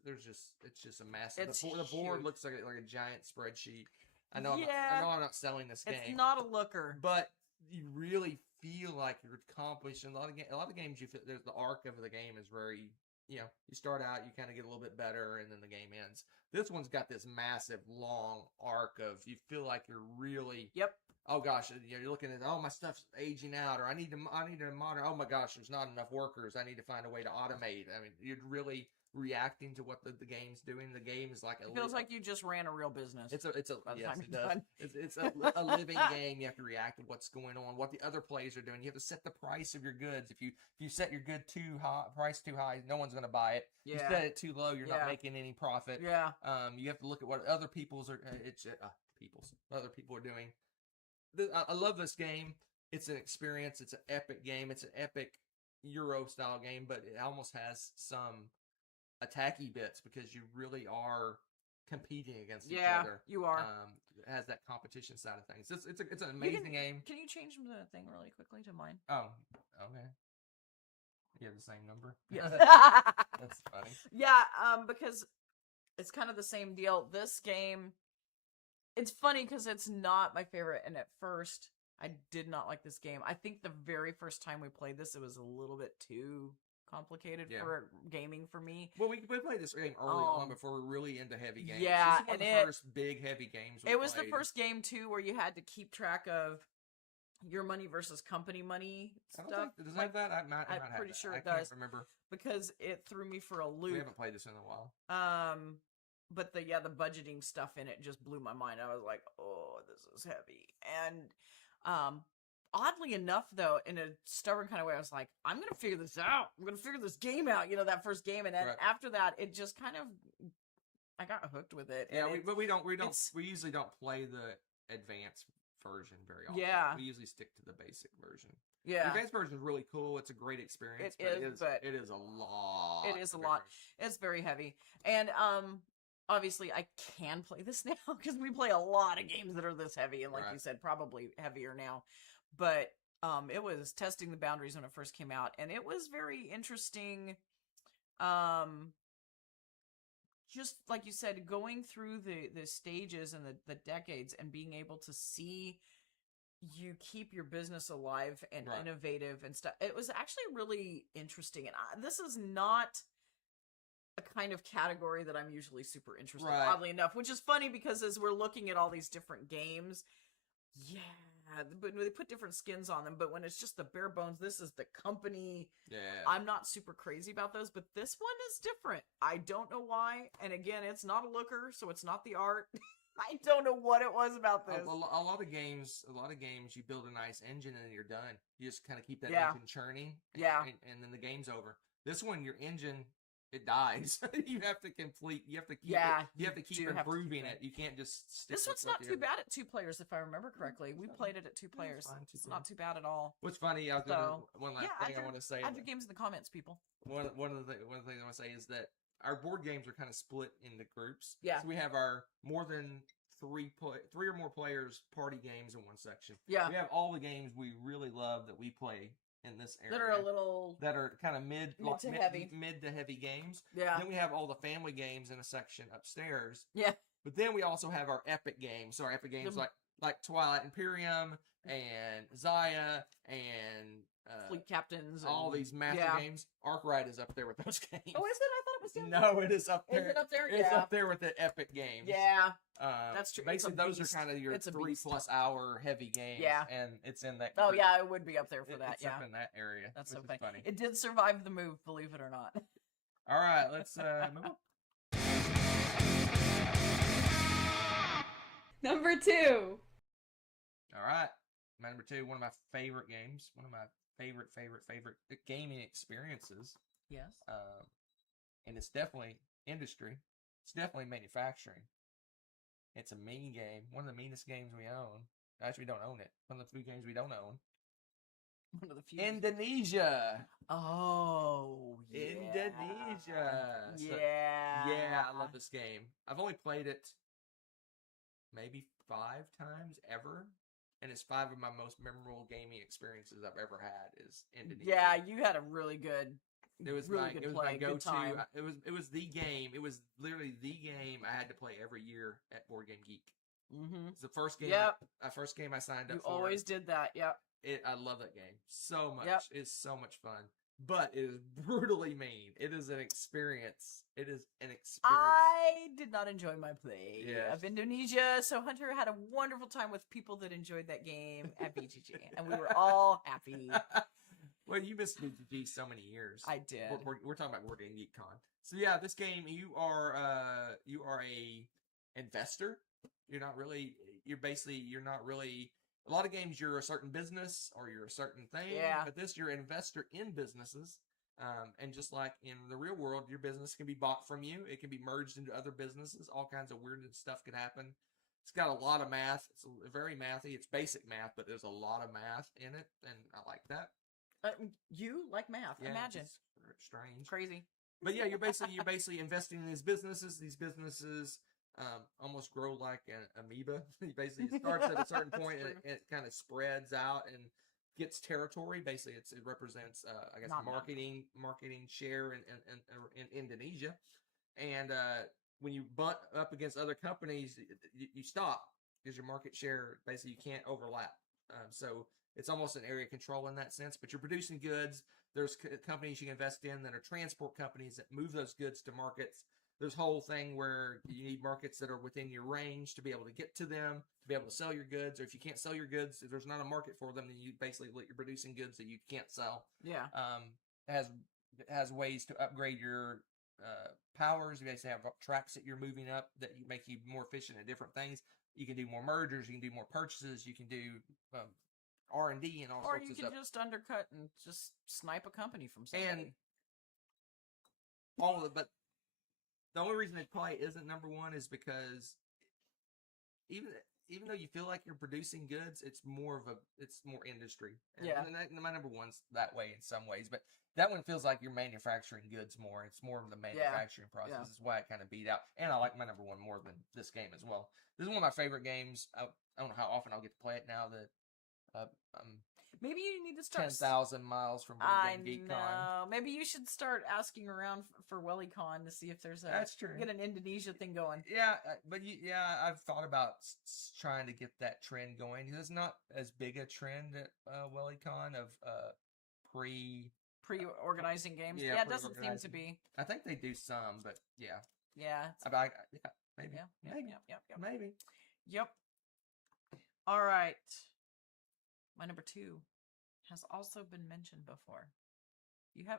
just a massive. The board huge. looks like a giant spreadsheet. I know I'm not selling this game. It's not a looker, but you really feel like you're accomplishing a lot of games. You feel there's the arc of the game is very. You start out, you kind of get a little bit better, and then the game ends. This one's got this massive, long arc of you feel like you're really. Yep. Oh gosh, you're looking at my stuff's aging out, or I need to modern. Oh my gosh, there's not enough workers. I need to find a way to automate. I mean, you're really reacting to what the game's doing. The game is like it feels like you just ran a real business. It's a by the yes, time it you're does. done. It's a living game. You have to react to what's going on, what the other players are doing. You have to set the price of your goods. If you set your good price too high, no one's going to buy it. Yeah. You set it too low, you're not making any profit. Yeah. You have to look at what other people are doing. I love this game. It's an experience. It's an epic game. It's an epic Euro style game, but it almost has some attacky bits because you really are competing against each other. You are. It has that competition side of things. It's an amazing game. Can you change the thing really quickly to mine? Oh, okay. You have the same number? Yes. That's funny. Yeah, because it's kind of the same deal. This game, it's funny because it's not my favorite, and at first, I did not like this game. I think the very first time we played this, it was a little bit too complicated for gaming for me. Well, we played this game early on before we were really into heavy games. Yeah, this is one of the first big heavy games we It was played. the first game, too, where you had to keep track of your money versus company money stuff. Does it have that? I'm pretty sure it I can't does. remember. Because it threw me for a loop. We haven't played this in a while. But the budgeting stuff in it just blew my mind. I was like, oh, this is heavy. And oddly enough, though, in a stubborn kind of way, I was like, I'm going to figure this out. I'm going to figure this game out, that first game. And then after that, it just kind of, I got hooked with it. Yeah, but we usually don't play the advanced version very often. Yeah. We usually stick to the basic version. Yeah. The advanced version is really cool. It's a great experience. It is a lot. It is a lot. It's very heavy. And, obviously, I can play this now because we play a lot of games that are this heavy, and like you said, probably heavier now. But it was testing the boundaries when it first came out, and it was very interesting. Just like you said, going through the stages and the decades, and being able to see you keep your business alive and innovative and stuff. It was actually really interesting, and this is not a kind of category that I'm usually super interested in, oddly enough, which is funny because as we're looking at all these different games, but they put different skins on them, but when it's just the bare bones, this is the company. I'm not super crazy about those, but this one is different. I don't know why, and again, it's not a looker, so it's not the art. I don't know what it was about this. A lot of games, you build a nice engine and you're done. You just kind of keep that Yeah. engine churning. Yeah. And then the game's over. This one, your engine, it dies. you have to keep Yeah, it. You have to keep improving it. You can't just stick This with one's what not the too other- bad at 2 players, if I remember correctly. We played it at 2 players. fine, It's 2 not too bad at all. What's funny, one last thing I want to say. Add your games in the comments, people. One of the things I want to say is that our board games are kind of split into groups. Yeah. So we have our more than three or more players party games in one section. Yeah. We have all the games we really love that we play in this area. That are kind of mid to heavy games. Yeah. Then we have all the family games in a section upstairs. Yeah. But then we also have our epic games. So our epic games like Twilight Imperium and Zaya and Fleet Captains. all these massive games. Arkwright is up there with those games. Oh, is it? I thought it was down No, it is up there. Is it up there? It's up there with the epic games. Yeah. That's true. Basically, those are kind of your 3+ hour heavy games. Yeah. And it's in that. Oh, yeah, it would be up there for that. It's Yeah. up in that area. That's which so is funny. It did survive the move, believe it or not. All right, let's move on. Number 2. All right. My number 2, one of my favorite games, one of my favorite gaming experiences. Yes. And it's definitely industry. It's definitely manufacturing. It's a mean game. One of the meanest games we own. Actually, we don't own it. One of the few games we don't own. One of the few. Indonesia. Oh, yeah. Indonesia. Yeah. I love this game. I've only played it maybe 5 times ever. And it's 5 of my most memorable gaming experiences I've ever had is Indonesia. Yeah, you had a really good. It was really my good it was play, my good go-to. time. It was the game. It was literally the game I had to play every year at Board Game Geek. Mm-hmm. It's the first game. Yep. First game I signed up You for. always did that. Yep. I love that game so much. Yep. It's so much fun, but it is brutally mean. It is an experience. I did not enjoy my play Yes. of Indonesia, so Hunter had a wonderful time with people that enjoyed that game at BGG, and we were all happy. Well, you missed BGG so many years. I did. We're talking about Board Game Geek Con. So yeah, this game you are a investor. You're not really. A lot of games you're a certain business or you're a certain thing. Yeah. But this you're an investor in businesses. And just like in the real world, your business can be bought from you. It can be merged into other businesses. All kinds of weird stuff could happen. It's got a lot of math. It's very mathy. It's basic math, but there's a lot of math in it, and I like that. You like math? Yeah, Imagine. it's strange, Crazy. but yeah, you're basically investing in these businesses. These businesses almost grow like an amoeba. Basically, it starts at a certain point and it kind of spreads out and gets territory. Basically, it represents I guess marketing share in Indonesia, and when you butt up against other companies, you stop because your market share basically you can't overlap. So it's almost an area of control in that sense. But you're producing goods. There's companies you can invest in that are transport companies that move those goods to markets. There's a whole thing where you need markets that are within your range to be able to get to them, to be able to sell your goods. Or if you can't sell your goods, if there's not a market for them, then you basically you're producing goods that you can't sell. Yeah. It has ways to upgrade your powers. You basically have tracks that you're moving up that make you more efficient at different things. You can do more mergers. You can do more purchases. You can do R&D and all sorts of stuff. Or you can just undercut and just snipe a company from somebody. And all of it, but the only reason it probably isn't number 1 is because even though you feel like you're producing goods, it's more industry. And my number 1's that way in some ways, but that one feels like you're manufacturing goods more. It's more of the manufacturing process. Yeah. Is why it kind of beat out. And I like my number 1 more than this game as well. This is one of my favorite games. I don't know how often I'll get to play it now that maybe you need to start 10,000 miles from Board Game Geek Con. Maybe you should start asking around for WellyCon to see if there's That's true. Get an Indonesia thing going. Yeah, but I've thought about trying to get that trend going. There's not as big a trend at WellyCon of pre-organizing games. Yeah, Yeah, it doesn't seem to be. I think they do some, but yeah. Yeah. Maybe. Yeah. Maybe. Yep. Maybe. Yep. All right. My number 2 has also been mentioned before.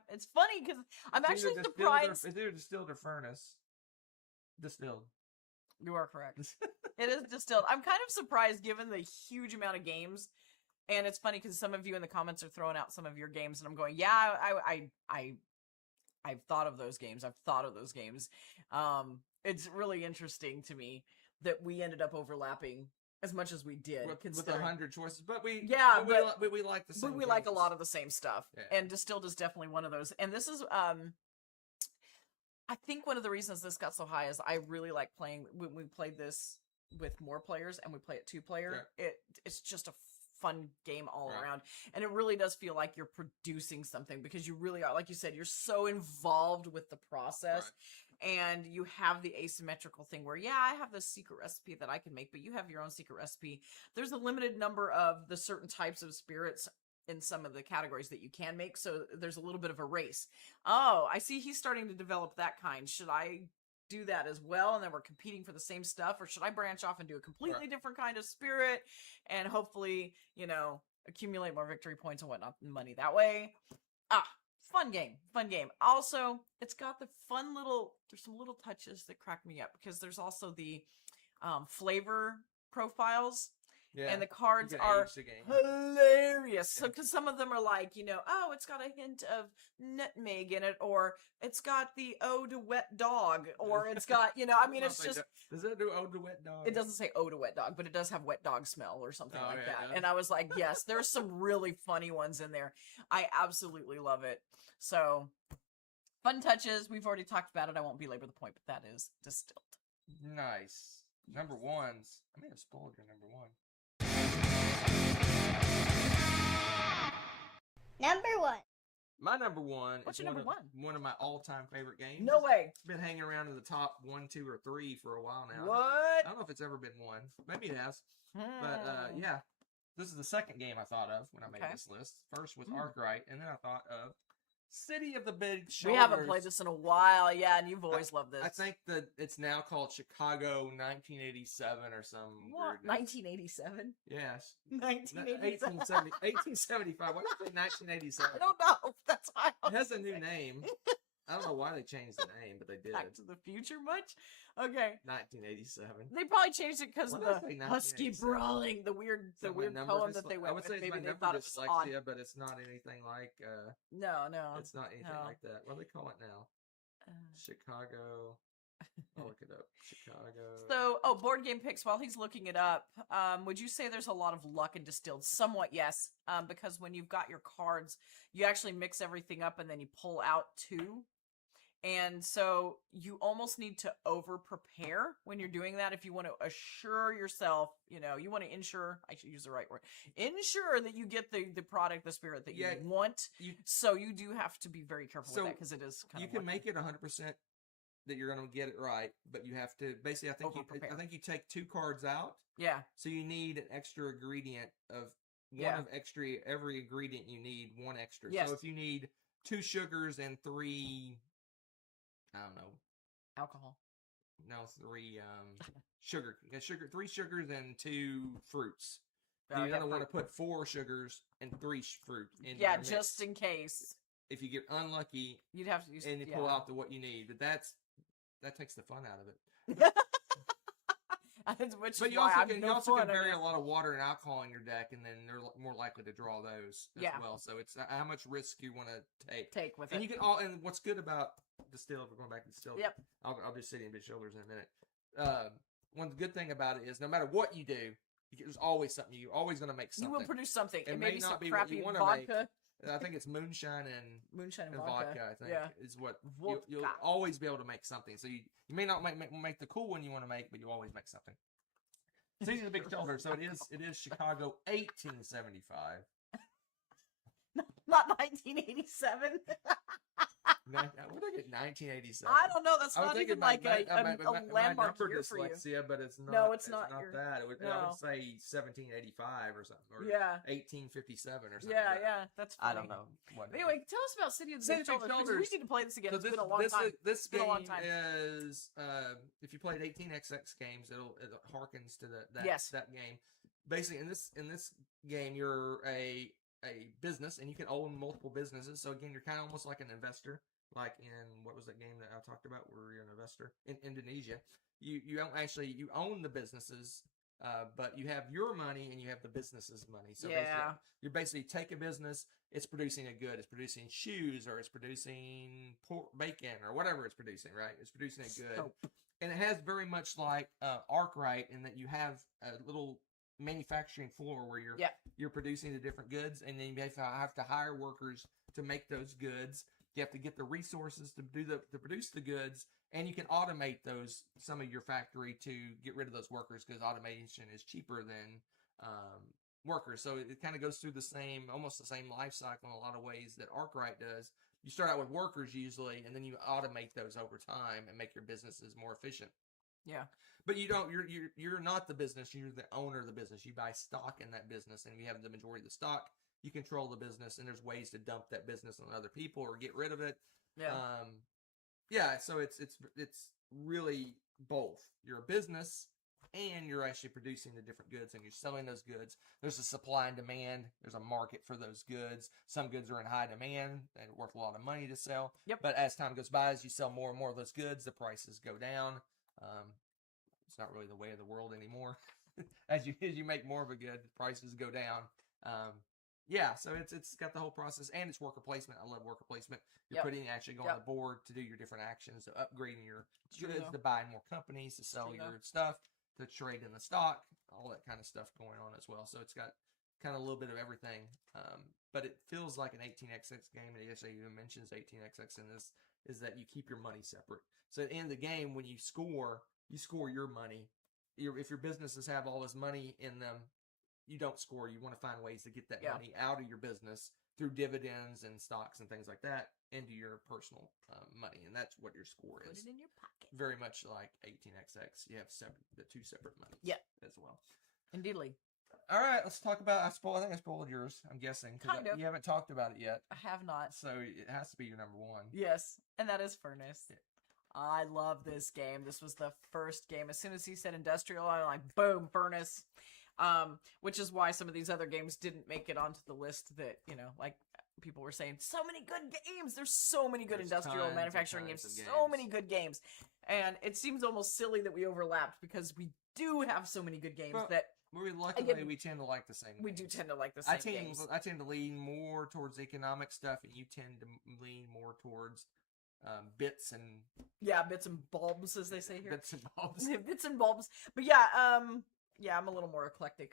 It's funny because I'm actually surprised. It's either distilled or furnace. Distilled. You are correct. It is distilled. I'm kind of surprised given the huge amount of games. And it's funny because some of you in the comments are throwing out some of your games, and I'm going, yeah, I've thought of those games. It's really interesting to me that we ended up overlapping as much as we did. With 100 choices, but we like the same. But we like a lot of the same stuff, yeah. and Distilled is definitely one of those. And this is, I think one of the reasons this got so high is I really like playing when we played this with more players, and we play it 2-player. Yeah. It's just a fun game all around, and it really does feel like you're producing something because you really are, like you said, you're so involved with the process. And you have the asymmetrical thing where, yeah, I have this secret recipe that I can make, but you have your own secret recipe. There's a limited number of the certain types of spirits in some of the categories that you can make, so there's a little bit of a race. Oh, I see he's starting to develop that kind. Should I do that as well? And then we're competing for the same stuff, or should I branch off and do a completely different kind of spirit and hopefully, accumulate more victory points and whatnot, money that way? Fun game. Also, it's got the there's some little touches that crack me up because there's also the flavor profiles. Yeah, and the cards are hilarious. So, because some of them are like, it's got a hint of nutmeg in it, or it's got the ode to wet dog, or it's got, it's just. Does it do ode to wet dog? It doesn't say ode to wet dog, but it does have wet dog smell or something like that. Yeah. And I was like, yes, there's some really funny ones in there. I absolutely love it. So, fun touches. We've already talked about it. I won't belabor the point, but that is Distilled. Nice. Number ones. I may have spoiled your number one. Number 1. My number one. What's your number one? One of my all-time favorite games. No way. It's been hanging around in the top 1, 2, or 3 for a while now. What? I don't know if it's ever been one. Maybe it has. But yeah, this is the second game I thought of when I made this list. First was Arkwright, and then I thought of City of the Big Shoulders. We haven't played this in a while, yeah, and you've always loved this. I think that it's now called Chicago 1987 or some what? 1987? Yes. 1987. 1875. Why did you say 1987? I don't know. That's why it has a new name. I don't know why they changed the name, but they did. Back to the Future much? Okay. 1987. They probably changed it because of the husky brawling, the weird poem that they went with. Maybe they thought it was dyslexia, but it's not anything like. No. It's not anything like that. What do they call it now? Chicago. I'll look it up. Chicago. So, board game picks. While he's looking it up, would you say there's a lot of luck in Distilled? Somewhat, yes. Because when you've got your cards, you actually mix everything up and then you pull out 2. And so you almost need to over-prepare when you're doing that if you want to assure yourself, you want to ensure, I should use the right word, ensure that you get the product, the spirit that you want. So you do have to be very careful with that because it is kind of can make it 100% that you're going to get it right, but you have to, basically, I think you take 2 cards out. Yeah. So you need an extra ingredient of every ingredient you need, 1 extra. Yes. So if you need 2 sugars and 3... I don't know. Alcohol. No, 3 sugar. 3 sugars and 2 fruits. You're going to want to put 4 sugars and 3 fruit in your mix. Just in case. If you get unlucky, you'd have to use and you pull out what you need. But that takes the fun out of it. But you also can vary a lot of water and alcohol in your deck, and then they're more likely to draw those as well. So it's how much risk you want to take with and it. You can and what's good about Distilled, we're going back to Distilled. Yep. I'll be City of Big Shoulders in a minute. One good thing about it is no matter what you do, there's always something. You're always going to make something. You will produce something. It may be some not be crappy what you vodka. I think it's moonshine and vodka. I think is what you'll always be able to make something. So you may not make the cool one you want to make, but you always make something. City of the Big Shoulders. So it is Chicago 1875. Not 1987. What did I get? 1987. I don't know. That's not even like a landmark year for you. But it's not. No, it's not that. I would say 1785 or something, or 1857 or something. Yeah. That's funny. I don't know. Anyway, tell us about City of the Big Shoulders. We need to play this again. It's been a long time. This game is if you played 18xx games, it harkens to that game. Basically, in this game, you're a business, and you can own multiple businesses. So again, you're kind of almost like an investor, like in what was that game that I talked about where you're an investor in Indonesia. You don't actually you own the businesses, but you have your money and you have the business's money. So you basically take a business, it's producing a good, it's producing shoes or it's producing pork, bacon or whatever it's producing, right? It's producing a good. Soap. And it has very much like Arkwright in that you have a little manufacturing floor where you're producing the different goods, and then you have to hire workers to make those goods. You have to get the resources to produce the goods, and you can automate some of your factory to get rid of those workers because automation is cheaper than workers. So it kind of goes through almost the same life cycle in a lot of ways that Arkwright does. You start out with workers usually, and then you automate those over time and make your businesses more efficient. Yeah. But you don't. You're not the business. You're the owner of the business. You buy stock in that business, and you have the majority of the stock. You control the business, and there's ways to dump that business on other people or get rid of it. Yeah. So it's really both. You're a business, and you're actually producing the different goods, and you're selling those goods. There's a supply and demand. There's a market for those goods. Some goods are in high demand. They're worth a lot of money to sell. Yep. But as time goes by, as you sell more and more of those goods, the prices go down. It's not really the way of the world anymore. as you make more of a good, the prices go down. So it's got the whole process, and it's worker placement. I love worker placement. You're actually going on the board to do your different actions, to upgrading your goods, to buying more companies, to sell your stuff, to trade in the stock, all that kind of stuff going on as well. So it's got kind of a little bit of everything. But it feels like an 18xx game, and it actually even mentions 18xx in this, is that you keep your money separate. So at the end of the game, when you score your money. If your businesses have all this money in them, you don't score. You want to find ways to get that money out of your business through dividends and stocks and things like that into your personal money, and that's what your score is. Put it in your pocket. Very much like 18xx. You have the two separate monies as well. Indeedly. All right, let's talk about. I think I spoiled yours. I'm guessing Kind of. You haven't talked about it yet. I have not. So it has to be your number one. Yes, and that is Furnace. Yeah. I love this game. This was the first game. As soon as he said industrial, I'm like, boom, Furnace. Which is why some of these other games didn't make it onto the list that, like people were saying, so many good games. There's so many good industrial manufacturing games. So many good games. And it seems almost silly that we overlapped because we do have so many good games luckily we tend to like the same games. We do tend to like the same games. I tend to lean more towards economic stuff, and you tend to lean more towards bits and bulbs, as they say here. Bits and bulbs. Bits and bulbs. But I'm a little more eclectic,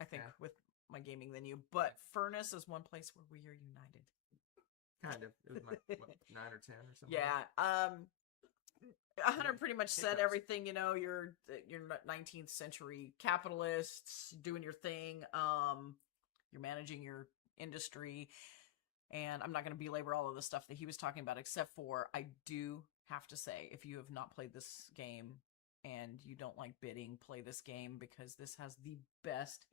I think, with my gaming than you. But Furnace is one place where we are united. Kind of. It was my 9 or 10 or something. Yeah. Hunter pretty much said everything. You're 19th century capitalists doing your thing. You're managing your industry. And I'm not going to belabor all of the stuff that he was talking about, except for I do have to say, if you have not played this game and you don't like bidding, play this game because this has the best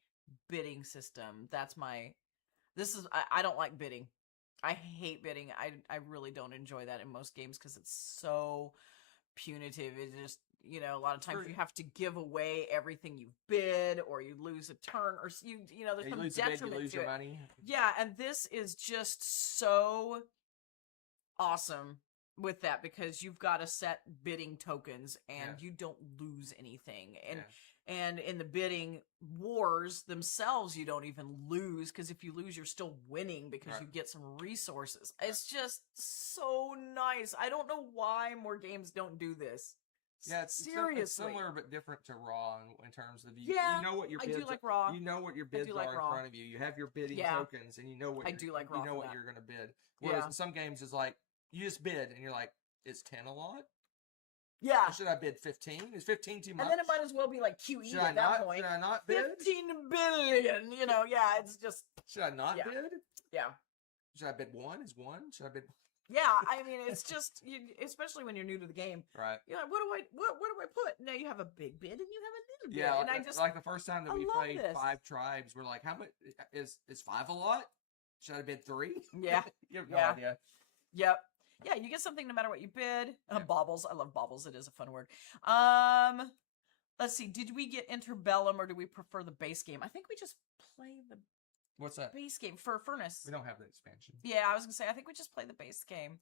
bidding system. I don't like bidding. I hate bidding. I really don't enjoy that in most games because it's so punitive. It just, a lot of times you have to give away everything you bid, or you lose a turn, or there's some detriment to it. Money. Yeah, and this is just so awesome with that because you've got to set bidding tokens, and you don't lose anything. And in the bidding wars themselves, you don't even lose, because if you lose, you're still winning because you get some resources. It's just so nice. I don't know why more games don't do this. Yeah, seriously, it's similar but different to Raw in terms of you know what your bids. I do like Raw. You know what your bids are in front of you. You have your bidding tokens, and you know what you're going to bid. Whereas in some games, it's like you just bid, and you're like, is 10 a lot? Yeah. Or should I bid 15? Is 15 too much? And then it might as well be like QE at that point. Should I not bid? 15 billion. It's just. Should I not bid? Yeah. Should I bid 1? Is 1? Should I bid? Yeah, I mean, it's just, especially when you're new to the game. Right. You're like, what do I put? Now you have a big bid and you have a little bid. Yeah, and like the first time that we played 5 tribes, we're like, how much is 5 a lot? Should I bid 3? Yeah. You have no idea. Yep. Yeah, you get something no matter what you bid. Baubles. I love baubles. It is a fun word. Let's see. Did we get Interbellum, or do we prefer the base game? I think we just play the What's that? base game for Furnace. We don't have the expansion. Yeah, I was gonna say I think we just play the base game.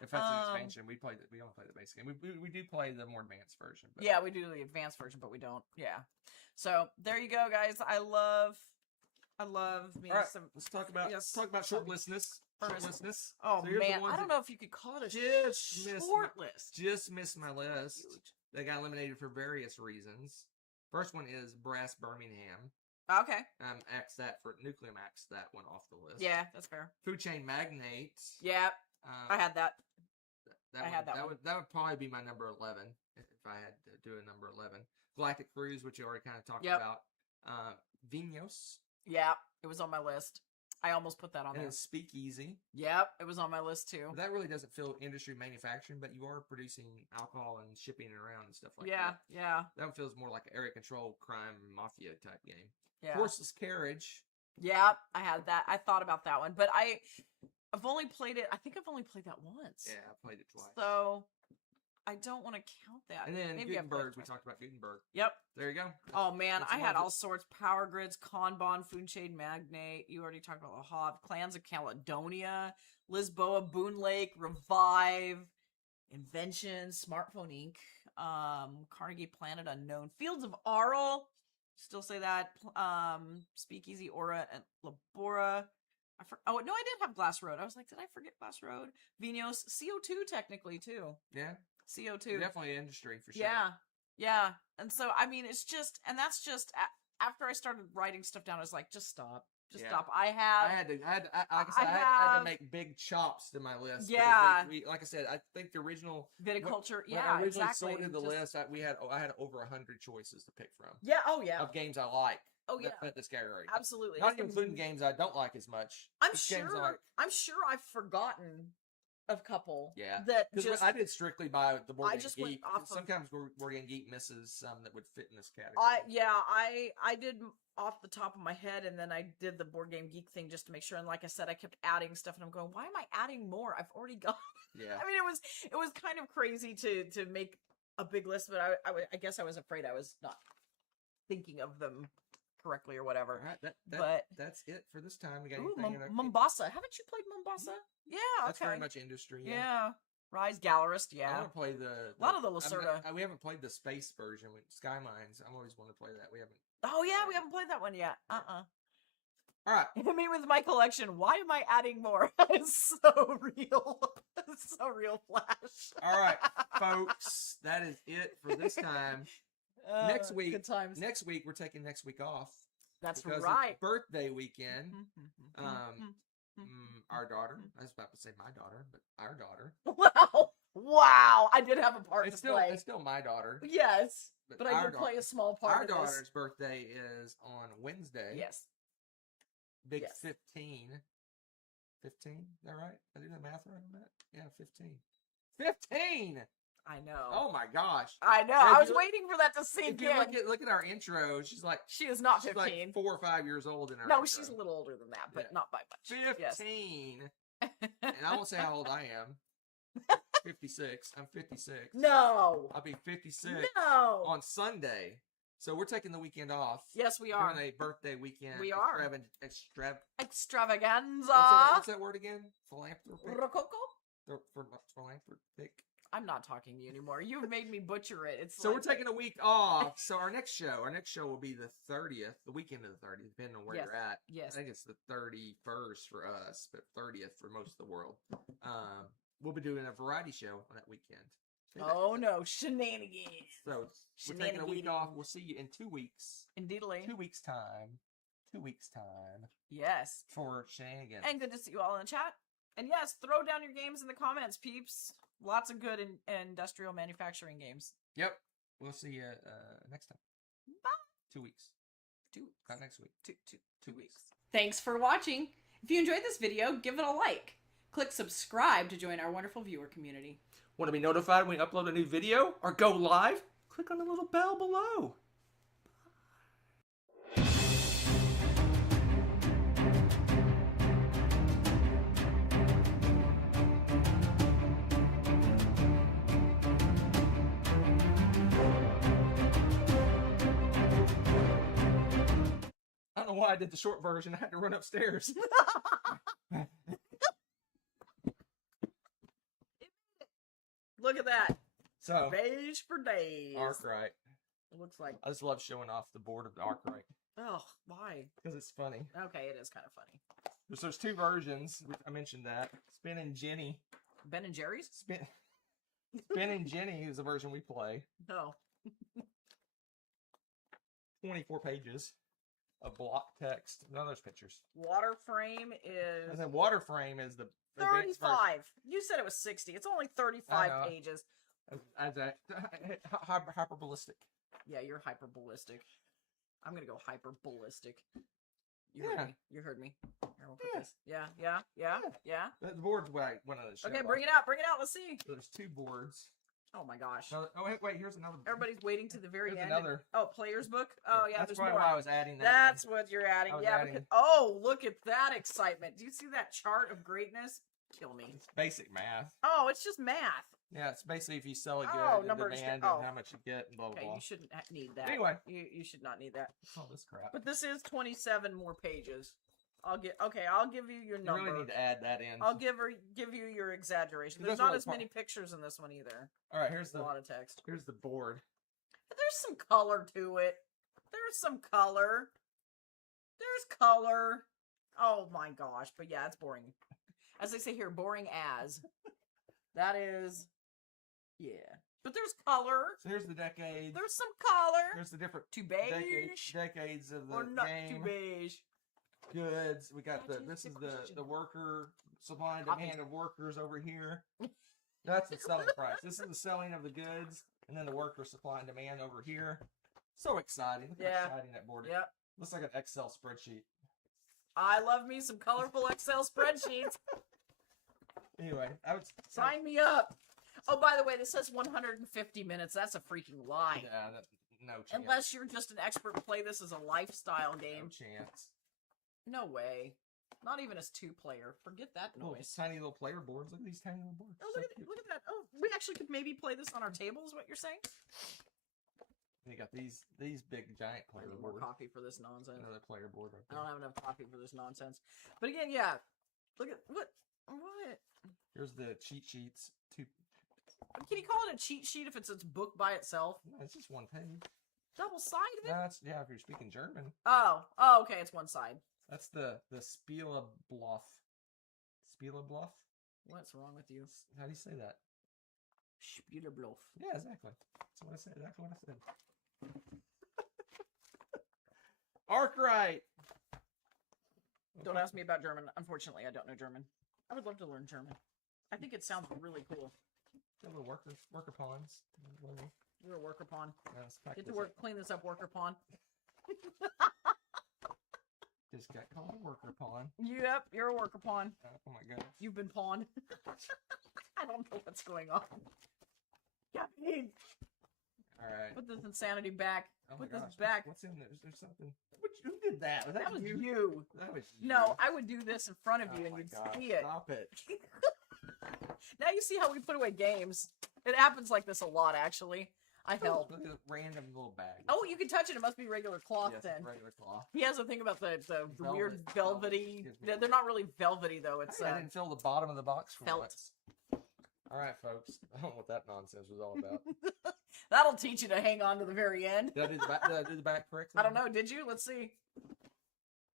If that's an expansion, we don't play the base game. We do play the more advanced version. But... Yeah, we do the advanced version, but we don't. Yeah. So there you go, guys. I love me All right, some. let's talk about shortlistness. Shortlistness. Oh So here's the man, ones I don't that know if you could call it a just missed short list. Just missed my list. Huge. They got eliminated for various reasons. First one is Brass Birmingham. Okay. Axed that for Nuclear Max. That one off the list. Yeah, that's fair. Food Chain Magnate. Yeah, I had that. That would probably be my number 11 if I had to do a number 11. Galactic Cruise, which you already kind of talked about. Vinos. Yeah, it was on my list. I almost put that on And there. then Speakeasy. Yep, it was on my list too. That really doesn't feel industry manufacturing, but you are producing alcohol and shipping it around and stuff like Yeah, that. yeah, That one feels more like an area control crime mafia type game. yeah. Horseless Carriage. Yeah, I had that. I thought about that one, but I've only played it. I think I've only played that once. Yeah, I played it twice. So I don't want to count that. And then Maybe I've played Gutenberg. it We twice. talked about Gutenberg. Yep. There you go. Oh man, that's I had one all sorts. Power Grids, Kanban, Food Shade Magnate. You already talked about the Hob. Clans of Caledonia, Lisboa, Boon Lake, Revive, Invention, Smartphone Inc., Carnegie Planet Unknown, Fields of Arl. Still say that. Speakeasy, Aura, and Labora. Oh no, I did have Glass Road. I was like, did I forget Glass Road? Vinos, CO2 technically too. Yeah. CO2. Definitely industry for sure. Yeah, yeah. And so I mean, it's just, and that's just after I started writing stuff down, I was like, just stop, Yeah. stop. I had to, like I said, I had have- to make big chops to my list. because Yeah. like I said, I think the original Viticulture. when Yeah, I originally exactly. sorted the Just- list, I had over 100 choices to pick from Yeah. Oh yeah. of games I like. Oh yeah. At this category. Absolutely. Not It's even the- including games I don't like as much. I'm Just games I sure. like. I'm sure I've forgotten a couple. Yeah. That Because just I did strictly by the Board I Game just went Geek. off of- Sometimes Board Game Geek misses some that would fit in this category. I did off the top of my head, and then I did the Board Game Geek thing just to make sure. And like I said, I kept adding stuff, and I'm going, why am I adding more? I've already got. Yeah. I mean, it was kind of crazy to make a big list, but I guess I was afraid I was not thinking of them correctly or whatever. All right. But That's it for this time. We got ooh, anything in our- Mombasa. Haven't you played Mombasa? Yeah. That's okay. very much industry. Yeah. Rise Gallerist. I Yeah. want to play the A lot of the I'm Lacerda. not- we haven't played the space version with Sky Mines. I'm always wanting to play that. We haven't. Oh yeah, we haven't played that one yet. All right. Hit me with my collection. Why am I adding more? It's so real. It's so real, Flash. All right, folks. That is it for this time. Next week- Good times. Next week, we're taking next week off. That's because it's right. birthday weekend. Mhm. Our daughter. I was about to say my daughter, but our daughter. Wow. Wow. I did have a part It's to play. still my daughter. Yes. But I our did play daughter- a small part Our of this. daughter's birthday is on Wednesday. Yes. Big Yes. 15. 15? Is that right? I do the math right on that? Yeah, 15. 15! I know. Oh my gosh. I know. Yeah, I if was you- waiting for that to If sink you in. look at our intro, she's like She is not she's 15. like 4 or 5 years old in her No, intro. she's a little older than that, but Yeah. not by much. 15. And I won't say how old I am. 56. I'm 56. No. I'll be 56 No. on Sunday. So we're taking the weekend off. Yes, we are. Doing a birthday weekend. We are. Extravaganza. What's that word again? Philanthropic? Rococo? Philanthropic. I'm not talking to you anymore. You've made me butcher it. It's So like, we're taking a week off. So our next show will be the 30th, the weekend of the 30th, depending on where Yes. you're at. Yes. I think it's the 31st for us, but 30th for most of the world. We'll be doing a variety show on that weekend. Oh no, shenanigans. So we're taking a week Shenanigans. off. We'll see you in 2 weeks. Indeedly. 2 weeks time. 2 weeks time Yes. for shenanigans. And good to see you all in the chat. And yes, throw down your games in the comments, peeps. Lots of good industrial manufacturing games. Yep. We'll see you next time. Bye. 2 weeks. 2 weeks. Not next week. Two weeks. Thanks for watching. If you enjoyed this video, give it a like. Click subscribe to join our wonderful viewer community. Want to be notified when we upload a new video or go live? Click on the little bell below. I don't know why. why I did the short version. I had to run upstairs. Look at that. So, Beige for days. Arkwright. It looks like. I just love showing off the board of the Arkwright Oh, why? because it's funny. Okay, it is kind of funny. There's two versions. I mentioned that. Spin and Jenny. Ben and Jerry's? Spin and Jenny is the version we play. Oh. 24 pages of block text. None of those pictures. Water frame is And then water frame is the advanced 35. You said it was 60. It's only 35 know. pages. as a hyperbolistic. Yeah, you're hyperbolistic. I'm gonna go hyperbolistic. You Yeah. heard me. You heard me. Here, we'll put Yeah. this. Yeah. The board's why one of the show. Okay, bring it out. Bring it out. Let's see. There's two boards. Oh my gosh. Oh, wait, here's another. Everybody's waiting to the very Here's end. another. Oh, player's book. Oh yeah, That's there's probably more. why I was adding that. That's what you're adding. I was Yeah. adding- Because, oh, look at that excitement. Do you see that chart of greatness? Kill me. It's basic math. Oh, it's just math. Yeah, it's basically if you sell a good, Oh, the numbers, demand, oh. and how much you get, and blah blah Okay, blah. you shouldn't need that. Anyway. you should not need that. All this crap. But this is 27 more pages. I'll give you your You number. really need to add that in. I'll give you your exaggeration. It There's doesn't not really as many pictures in this one either. All right, here's There's a lot of text. here's the board. But there's some color to it. There's some color. There's color. Oh my gosh. But yeah, it's boring. As they say here, boring as. That is, yeah. But there's color. So here's the decades. There's some color. Here's the different Too beige. decades of the Or not game. too beige. Goods. We got That's this a is good question. the worker supply and Copy. demand of workers over here. That's the selling price. This is the selling of the goods, and then the worker supply and demand over here. So exciting! Look Yeah. how exciting that board is. Yep. Looks like an Excel spreadsheet. I love me some colorful Excel spreadsheets. Anyway, I would Sign me up. Oh, by the way, this says 150 minutes. That's a freaking lie. Yeah, no chance. Unless you're just an expert and play this as a lifestyle no game. chance. No way. Not even as 2-player. Forget that Little noise. tiny little player boards. Look at these tiny little boards. Oh, So look at cute. look at that. Oh, we actually could maybe play this on our table, is what you're saying? You got these big giant I player need more boards. coffee for this nonsense. Another player board right I there. don't have enough coffee for this nonsense. But again, yeah. Look at what? Here's the cheat sheets. Can you call it a cheat sheet if it's a book by itself? No, it's just one page. Double-sided? That's if you're speaking German. Oh, okay, it's one side. That's the Spielabluff. Spielabluff? What's wrong with you? How do you say that? Spielerbluff. Yeah, exactly. That's what I said. Exactly what I said. Arkwright. Don't ask me about German. Unfortunately, I don't know German. I would love to learn German. I think it sounds really cool. Got little worker pawns. You're a worker pawn. Let's pack Get this to up. work, clean this up, worker pawn. Just got called a worker pawn. Yep, you're a worker pawn. Oh my goodness. You've been pawned. I don't know what's going on. Got me. All right. Put this insanity back. Oh my Put this gosh, back. What's in there? There's something. Who did that? That was you? you. That was you. No, I would do this in front of Oh you and my you'd gosh, see it. Stop it. Now you see how we put away games. It happens like this a lot, actually. I help. Look at the random little bag. Oh, you can touch it. It must be regular cloth yes, then. regular cloth. He has a thing about the weird Velvet. velvety. Excuse me. They're not really velvety though. It's Hey, I didn't fill the bottom of the box for felt. once. All right, folks. I don't know what that nonsense was all about. That'll teach you to hang on to the very end. Did I do the back? Did I do the back correctly? I don't know. Did you? Let's see.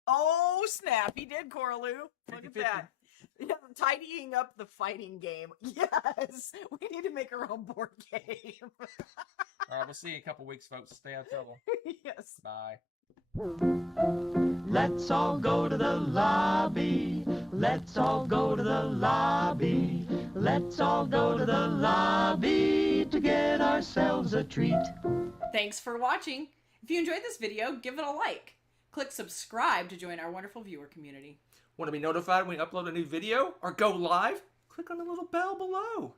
Oh snap! He did, Coraloo. Look at 50-50. that. Yeah, tidying up the fighting game. Yes, we need to make our own board game. All right, we'll see you in a couple weeks, folks. Stay out of trouble. Yes. Bye. Let's all go to the lobby. Let's all go to the lobby. Let's all go to the lobby to get ourselves a treat. Thanks for watching. If you enjoyed this video, give it a like. Click subscribe to join our wonderful viewer community. Want to be notified when we upload a new video or go live? Click on the little bell below.